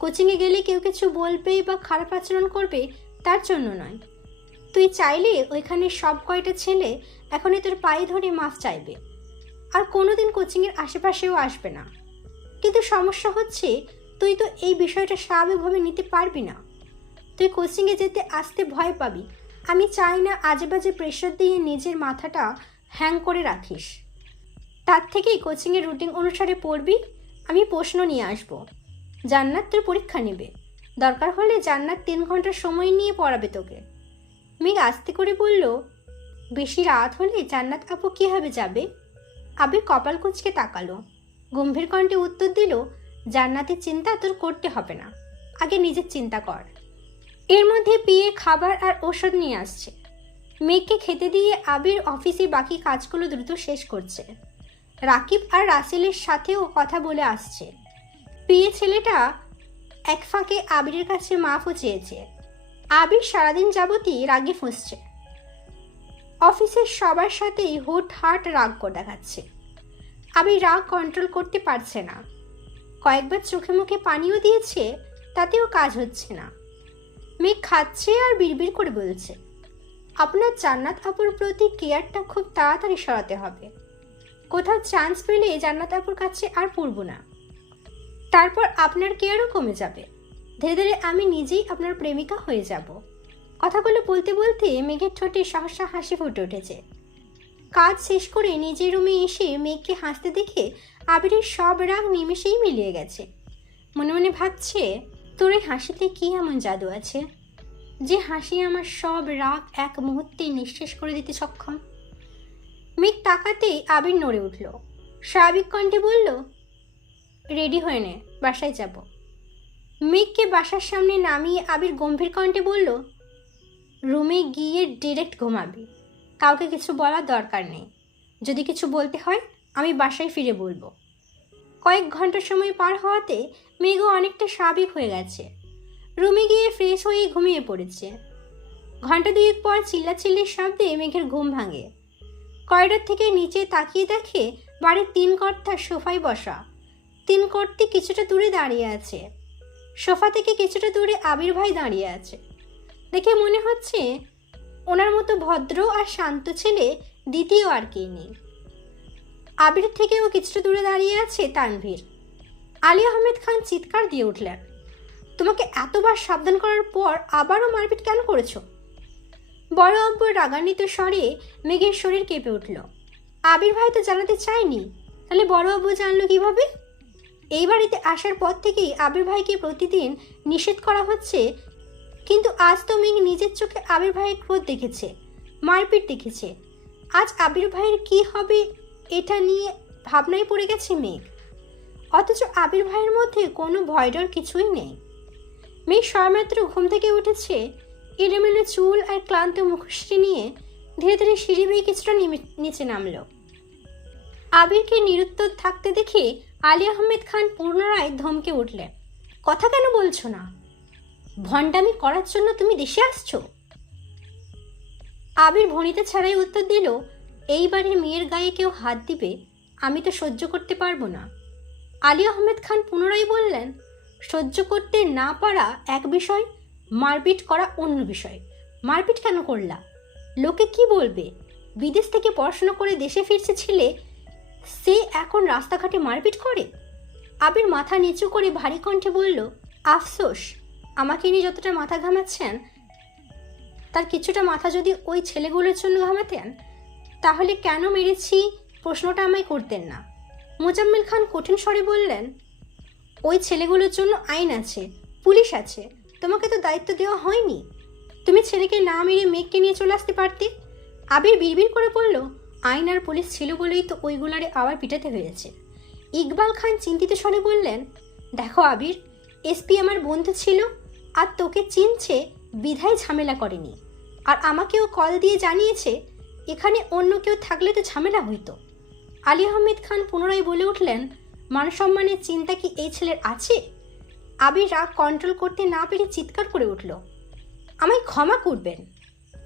কোচিংয়ে গেলে কেউ কিছু বলবে বা খারাপ আচরণ করবে তার জন্য নয়। তুই চাইলে ওইখানে সব কয়টা ছেলে এখনই তোর পায়ে ধরে মাফ চাইবে, আর কোনোদিন কোচিংয়ের আশেপাশেও আসবে না। কিন্তু সমস্যা হচ্ছে, তুই তো এই বিষয়টা স্বাভাবিকভাবে নিতে পারবি না। তুই কোচিংয়ে যেতে আসতে ভয় পাবি। আমি চাই না আজে বাজে প্রেশার দিয়ে নিজের মাথাটা হ্যাং করে রাখিস। তার থেকেই কোচিংয়ের রুটিন অনুসারে পড়বি। আমি প্রশ্ন নিয়ে আসব। জান্নাত তোর পরীক্ষা নেবে, দরকার হলে জান্নাত 3 ঘন্টা সময় নিয়ে পড়াবে তোকে। মেঘ আস্তে করে বলল, বেশি রাত হলে জান্নাত আপু কীভাবে যাবে? আবির কপাল কুঁচকে তাকালো, গম্ভীর কণ্ঠে উত্তর দিল, জান্নাতের চিন্তা তোর করতে হবে না, আগে নিজের চিন্তা কর। এর মধ্যে পিয়ে খাবার আর ওষুধ নিয়ে আসছে। মেঘকে খেতে দিয়ে আবির অফিসে বাকি কাজগুলো দ্রুত শেষ করছে। রাকিব আর রাসেলের সাথেও কথা বলে আসছে। পিয়ে ছেলেটা এক ফাঁকে আবিরের কাছে মাফও চেয়েছে। আবির সারাদিন যাবতই রাগে ফুঁসছে। অফিসের সবার সাথেই হুটহাট রাগ দেখাচ্ছে। আবির রাগ কন্ট্রোল করতে পারছে না। কয়েকবার চোখে মুখে পানিও দিয়েছে, তাতেও কাজ হচ্ছে না। মেঘ খাচ্ছে আর বিড়বিড় করে বলছে, আপনার জান্নাত আপুর প্রতি কেয়ারটা খুব তাড়াতাড়ি সরাতে হবে। কোথাও চান্স পেলে জান্নাত আপুর কাছে আর পড়ব না, তারপর আপনার কেয়ারও কমে যাবে। ধীরে ধীরে আমি নিজেই আপনার প্রেমিকা হয়ে যাব। কথাগুলো বলতে বলতে মেঘের ঠোঁটে সহসা হাসি ফুটে উঠেছে। কাজ শেষ করে নিজের রুমে এসে মেঘকে হাসতে দেখে আবিরের সব রাগ নিমেষেই মিলিয়ে গেছে। মনে মনে ভাবছে, তোর এই হাসিতে কি এমন জাদু আছে যে হাসি আমার সব রাগ এক মুহূর্তে নিঃশেষ করে দিতে সক্ষম। মেঘ তাকাতেই আবির নড়ে উঠল। স্বাভাবিক কণ্ঠে বলল, রেডি হয়ে নে, বাসায় যাব। মেঘকে বাসার সামনে নামিয়ে আবির গম্ভীর কণ্ঠে বলল, রুমে গিয়ে ডিরেক্ট ঘুমাবি, কাউকে কিছু বলার দরকার নেই। যদি কিছু বলতে হয় আমি বাসায় ফিরে বলবো। কয়েক ঘন্টা সময় পার হওয়াতে মেঘও অনেকটা স্বাভাবিক হয়ে গেছে। রুমে গিয়ে ফ্রেশ হয়ে ঘুমিয়ে পড়েছে। ঘন্টা দুয়েক পর চিল্লাচিল্লির শব্দে মেঘের ঘুম ভাঙে। করিডর থেকে নিচে তাকিয়ে দেখে বাড়ির 3 কর্তা সোফায় বসা। 3 কর্তি কিছুটা দূরে দাঁড়িয়ে আছে। সোফা থেকে কিছুটা দূরে আবির ভাই দাঁড়িয়ে আছে। দেখে মনে হচ্ছে ওনার মতো ভদ্র আর শান্ত ছেলে দ্বিতীয় আর কেউ নেই। আবির থেকেও কিছুটা দূরে দাঁড়িয়ে আছে তানভীর। আলী আহমেদ খান চিৎকার দিয়ে উঠলেন, তোমাকে এতবার সাবধান করার পর আবারও মারপিট কেন করেছো? বড় আব্বুর রাগান্বিত স্বরে মেঘের শরীর কেঁপে উঠল। আবির ভাই তো জানাতে চায়নি, তাহলে বড় আব্বু জানলো কিভাবে? এই বাড়িতে আসার পর থেকেই আবির ভাইকে প্রতিদিন নিষেধ করা হচ্ছে, কিন্তু আজ তো মেঘ নিজের চোখে আবির ভাইয়ের ক্রোধ দেখেছে, মারপিট দেখেছে। আজ আবির ভাইয়ের কি হবে এটা নিয়ে ভাবনায় পড়ে গেছে মেঘ। অথচ আবির ভাইয়ের মধ্যে কোনো ভয় ডর কিছুই নেই। মেঘ সবেমাত্র ঘুম থেকে উঠেছে, এলোমেলো চুল আর ক্লান্ত মুখশ্রী নিয়ে ধীরে ধীরে সিঁড়ি বেয়ে কিছুটা নিচে নামলো। আবিরকে নিরুত্তর থাকতে দেখে আলী আহমেদ খান পুনরায় ধমকে উঠলেন, কথা কেন বলছো না? ভণ্ডামি করার জন্য তুমি দেশে আসছো? আবির ভণিতা ছাড়াই উত্তর দিল, এই বাড়ির মেয়ের গায়ে কেউ হাত দিবে আমি তো সহ্য করতে পারবো না। আলী আহমেদ খান পুনরায় বললেন, সহ্য করতে না পারা এক বিষয়, মারপিট করা অন্য বিষয়। মারপিট কেন করলা? লোকে কি বলবে? বিদেশ থেকে পড়াশোনা করে দেশে ফিরছে ছেলে, সে এখন রাস্তাঘাটে মারপিট করে? আবির মাথা নিচু করে ভারী কণ্ঠে বলল, আফসোস, আমাকে নিয়ে যতটা মাথা ঘামাচ্ছেন তার কিছুটা মাথা যদি ওই ছেলেগুলোর জন্য ঘামাতেন তাহলে কেন মেরেছি প্রশ্নটা আমায় করতেন না। মোজাম্মেল খান কঠিন স্বরে বললেন, ওই ছেলেগুলোর জন্য আইন আছে, পুলিশ আছে, তোমাকে তো দায়িত্ব দেওয়া হয়নি। তুমি ছেলেকে না মেরে মেঘকে নিয়ে চলে আসতে পারতে। আবির বিড়বিড় করে বলল, আইন আর পুলিশ ছিল বলেই তো ওইগুলারে আবার পিটাতে হয়েছে। ইকবাল খান চিন্তিত স্বরে বললেন, দেখো আবির, এসপি আমার বন্ধু ছিল আর তোকে চিনছে বিধায় ঝামেলা করেনি, আর আমাকেও কল দিয়ে জানিয়েছে এখানে অন্য কেউ থাকলে তো ঝামেলা হইতো। আলী আহমেদ খান পুনরায় বলে উঠলেন, মান সম্মানের চিন্তা কি এই ছেলের আছে? আবির রাগ কন্ট্রোল করতে না পেরে চিৎকার করে উঠল, আমায় ক্ষমা করবেন,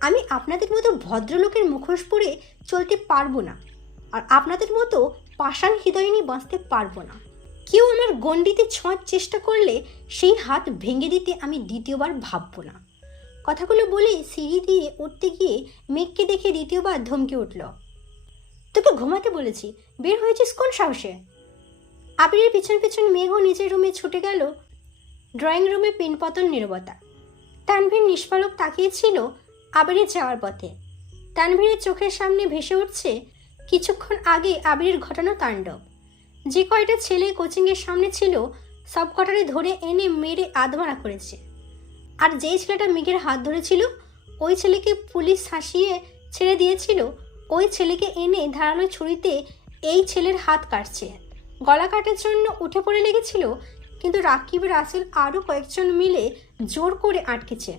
আমি আপনাদের মতো ভদ্রলোকের মুখোশ পরে চলতে পারবো না, আর আপনাদের মতো পাষাণ হৃদয় নিয়ে বাঁচতে পারবো না। কেউ আমার গণ্ডিতে ছোঁয়ার চেষ্টা করলে সেই হাত ভেঙে দিতে আমি দ্বিতীয়বার ভাববো না। কথাগুলো বলেই সিঁড়ি দিয়ে উঠতে গিয়ে মেঘকে দেখে দ্বিতীয়বার ধমকে উঠল, তোকে ঘুমাতে বলেছি, বের হয়েছিস কোন সাহসে? আবিরের পিছন পিছন মেঘও নিজের রুমে ছুটে গেল। ড্রয়িং রুমে পিনপতন নীরবতা। তানভীর নিষ্পালক তাকিয়েছিল আবিরের যাওয়ার পথে। তানভীরের চোখের সামনে ভেসে উঠছে কিছুক্ষণ আগে আবিরের ঘটানো তাণ্ডব। যে কয়টা ছেলে কোচিংয়ের সামনে ছিল সব কটারে ধরে এনে মেরে আধমারা করেছে, আর যেই ছেলেটা মেঘের হাত ধরেছিল ওই ছেলেকে পুলিশ শাসিয়ে ছেড়ে দিয়েছিল, ওই ছেলেকে এনে ধারালো ছুরিতে এই ছেলের হাত কাটছে। গলা কাটার জন্য উঠে পড়ে লেগেছিল, কিন্তু রাকিব রাসেল আরও কয়েকজন মিলে জোর করে আটকেছে।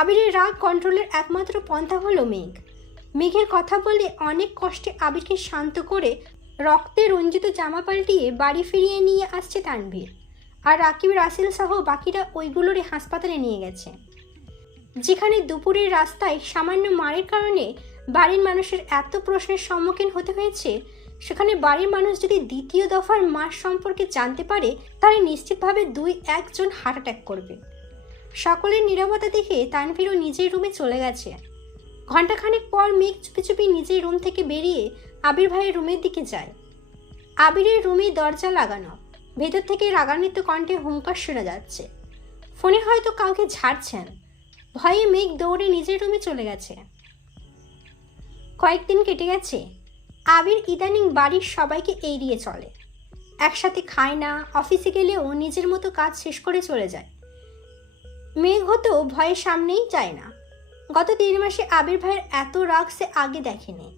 আবিরের রাগ কন্ট্রোলের একমাত্র পন্থা হলো মেঘ। মেঘের কথা বলে অনেক কষ্টে আবিরকে শান্ত করে রক্তে রঞ্জিত জামা পাল্টিয়ে বাড়ি ফিরিয়ে নিয়ে আসছে তানভীর, আর রাকিব রাসেল সহ বাকিরা ওইগুলোরে হাসপাতালে নিয়ে গেছে। যেখানে দুপুরের রাস্তায় সামান্য মারের কারণে বাড়ির মানুষের এত প্রশ্নের সম্মুখীন হতে হয়েছে, সেখানে বাড়ির মানুষ যদি দ্বিতীয় দফার মার সম্পর্কে জানতে পারে তাহলে নিশ্চিতভাবে 2-1 হার্ট অ্যাটাক করবে। সকলের নীরবতা দেখে তানভীরও নিজের রুমে চলে গেছে। ঘণ্টাখানেক পর মেঘ চুপি চুপি নিজের রুম থেকে বেরিয়ে আবির ভাইয়ের রুমের দিকে যায়। আবিরের রুমে দরজা লাগানো, ভেতর থেকে রাগান্বিত কণ্ঠে হুঙ্কার শোনা যাচ্ছে। ফোনে হয়তো কাউকে ঝাড়ছেন। ভয়ে মেঘ দৌড়ে নিজের রুমে চলে গেছে। কয়েকদিন কেটে গেছে। আবির ইদানিং বাড়ির সবাইকে এড়িয়ে চলে, একসাথে খায় না, অফিসে গেলেও নিজের মতো কাজ শেষ করে চলে যায়। মেঘ হতো ভয়ের সামনেই যায় না। গত 3 মাসে আবির ভাইয়ের এত রাগ সে আগে দেখেনি।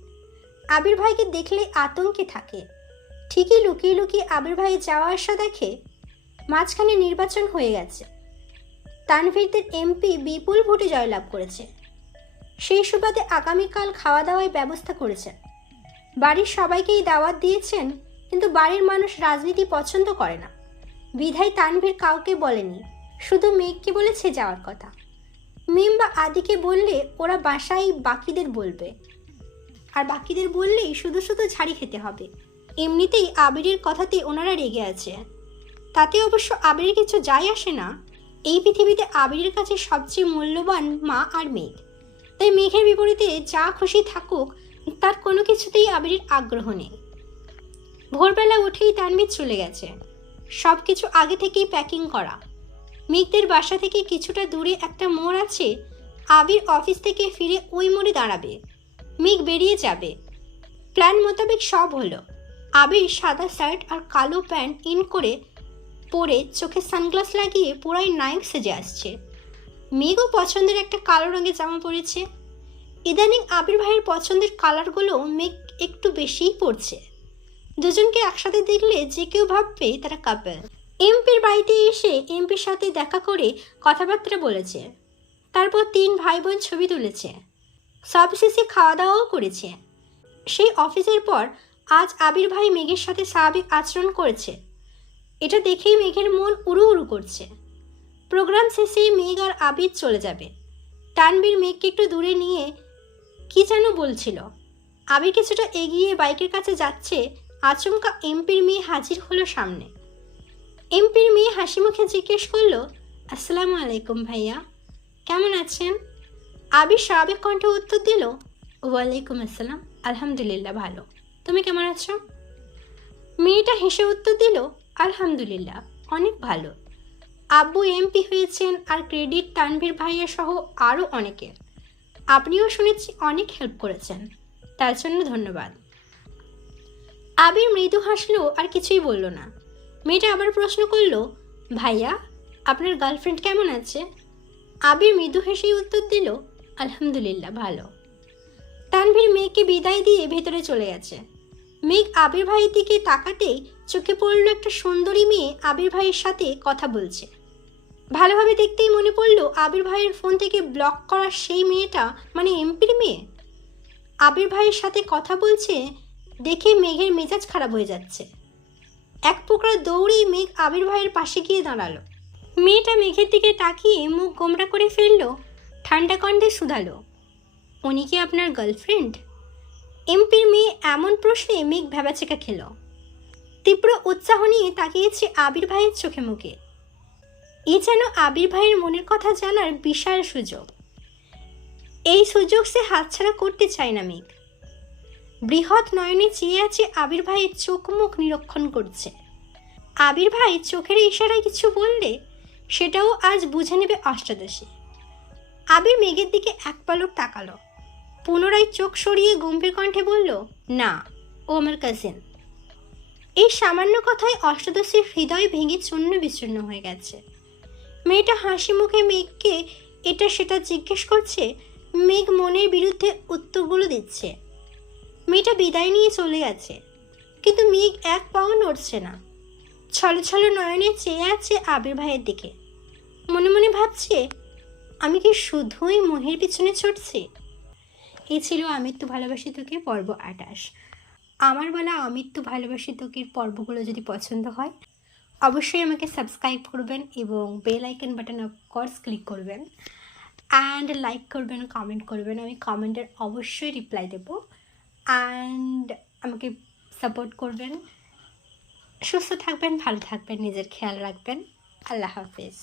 আবির ভাইকে দেখলে আতঙ্কে থাকে, ঠিকই লুকিয়ে লুকিয়ে আবির ভাইয়ের যাওয়া আসা দেখে। মাঝখানে নির্বাচন হয়ে গেছে, তানভীরদের এমপি বিপুল ভোটে জয়লাভ করেছে। সেই সুবাদে আগামীকাল খাওয়া দাওয়ার ব্যবস্থা করেছেন। বাড়ির সবাইকেই দাওয়াত দিয়েছেন, কিন্তু বাড়ির মানুষ রাজনীতি পছন্দ করে না বিধায় তানভীর কাউকে বলেনি, শুধু মেঘকে বলেছে যাওয়ার কথা। মিম বা আদিকে বললে ওরা বাসায় বাকিদের বলবে, আর বাকিদের বললেই শুধু শুধু ঝাড়ি খেতে হবে। এমনিতেই আবিরের কথাতে ওনারা রেগে আছে, তাতে অবশ্য আবিরের কিছু যায় আসে না। এই পৃথিবীতে আবিরের কাছে সবচেয়ে মূল্যবান মা আর মেঘ, তাই মেঘের বিপরীতে যা খুশি থাকুক তার কোনো কিছুতেই আবিরের আগ্রহ নেই। ভোরবেলা উঠেই তানভীর চলে গেছে, সব কিছু আগে থেকেই প্যাকিং করা। মেঘদের বাসা থেকে কিছুটা দূরে একটা মোড় আছে, আবির অফিস থেকে ফিরে ওই মোড়ে দাঁড়াবে, মেঘ বেরিয়ে যাবে। প্ল্যান মোতাবেক সব হলো। আবির সাদা শার্ট আর কালো প্যান্ট ইন করে পরে চোখে সানগ্লাস লাগিয়ে পুরাই নায়ক সেজে আসছে। মেঘও পছন্দের একটা কালো রঙের জামা পরেছে। ইদানিং আবির ভাইয়ের পছন্দের কালারগুলো মেঘ একটু বেশিই পড়ছে। দুজনকে একসাথে দেখলে যে কেউ ভাববে তারা কাপল। এমপির বাড়িতে এসে এমপির সাথে দেখা করে কথাবার্তা বলেছে, তারপর 3 ভাই বোন ছবি তুলেছে, সব শেষে খাওয়া দাওয়াও করেছে। সেই অফিসের পর আজ আবির ভাই মেঘের সাথে স্বাভাবিক আচরণ করেছে, এটা দেখেই মেঘের মন উড়ু উড়ু করছে। প্রোগ্রাম শেষে মেঘ আর আবির চলে যাবে। তানভীর মেঘকে একটু দূরে নিয়ে কি যেন বলছিল। আবির কিছুটা এগিয়ে বাইকের কাছে যাচ্ছে, আচমকা এমপির মেয়ে হাজির হলো সামনে। এমপির মেয়ে হাসি মুখে জিজ্ঞেস করলো, আসসালামু আলাইকুম ভাইয়া, কেমন আছেন? আবির স্বাভাবিক কণ্ঠে উত্তর দিল, ওয়ালাইকুম আসসালাম, আলহামদুলিল্লাহ ভালো, তুমি কেমন আছো? মেয়েটা হেসে উত্তর দিল, আলহামদুলিল্লাহ অনেক ভালো। আব্বু এমপি হয়েছেন, আর ক্রেডিট তানভীর ভাইয়া সহ আরও অনেকের। আপনিও শুনেছি অনেক হেল্প করেছেন, তার জন্য ধন্যবাদ। আবির মৃদু হাসলো, আর কিছুই বলল না। মেয়েটা আবার প্রশ্ন করলো, ভাইয়া আপনার গার্লফ্রেন্ড কেমন আছে? আবির মৃদু হেসেই উত্তর দিল, আলহামদুলিল্লাহ ভালো। তানভীর মেঘকে বিদায় দিয়ে ভেতরে চলে গেছে। মেঘ আবির ভাইয়ের দিকে তাকাতেই চোখে পড়ল একটা সুন্দরী মেয়ে আবির ভাইয়ের সাথে কথা বলছে। ভালোভাবে দেখতেই মনে পড়ল আবির ভাইয়ের ফোন থেকে ব্লক করা সেই মেয়েটা, মানে এমপির মেয়ে। আবির ভাইয়ের সাথে কথা বলছে দেখে মেঘের মেজাজ খারাপ হয়ে যাচ্ছে। এক প্রকার দৌড়েই মেঘ আবির ভাইয়ের পাশে গিয়ে দাঁড়ালো। মেয়েটা মেঘের দিকে তাকিয়ে মুখ গোমরা করে ফেলল, ঠান্ডা কণ্ঠে শুধালো, উনি কি আপনার গার্লফ্রেন্ড? এমপির মেয়ে এমন প্রশ্নে মেঘ ভ্যাবাচেকা খেল। তীব্র উৎসাহ নিয়ে তাকিয়েছে আবির ভাইয়ের চোখে মুখে। এ যেন আবির ভাইয়ের মনের কথা জানার বিশাল সুযোগ। এই সুযোগ সে হাতছাড়া করতে চায় না মেঘ। বৃহৎ নয়নে চেয়ে আছে আবির ভাইয়ের চোখ মুখ নিরীক্ষণ করছে। আবির ভাই চোখের ইশারায় কিছু বললে সেটাও আজ বুঝে নেবে অষ্টাদশী। আবির মেঘের দিকে এক পলক তাকালো, পুনরায় চোখ সরিয়ে গম্ভীর কণ্ঠে বলল, না, ও আমার কাজিন। এই সামান্য কথায় অষ্টাদশীর হৃদয় ভেঙে চূর্ণ বিচূর্ণ হয়ে গেছে। মেয়েটা হাসি মুখে মেঘকে এটা সেটা জিজ্ঞেস করছে, মেঘ মনের বিরুদ্ধে উত্তরগুলো দিচ্ছে। মেয়েটা বিদায় নিয়ে চলে গেছে, কিন্তু মেঘ এক পাও নড়ছে না। ছলো ছলো নয়নে চেয়ে আছে আবির ভাইয়ের দিকে। মনে মনে ভাবছে, আমি কি শুধুই মোহের পিছনে ছুটছি? এই ছিল আমৃত্যু ভালোবাসি তোকে পর্ব 28। আমার বলা আমৃত্যু ভালোবাসি তোকের পর্বগুলো যদি পছন্দ হয় অবশ্যই আমাকে সাবস্ক্রাইব করবেন এবং bell icon button of course click করবেন, অ্যান্ড লাইক করবেন, কমেন্ট করবেন। আমি কমেন্টের অবশ্যই রিপ্লাই দেবো, অ্যান্ড আমাকে সাপোর্ট করবেন। সুস্থ থাকবেন, ভালো থাকবেন, নিজের খেয়াল রাখবেন। আল্লাহ হাফিজ।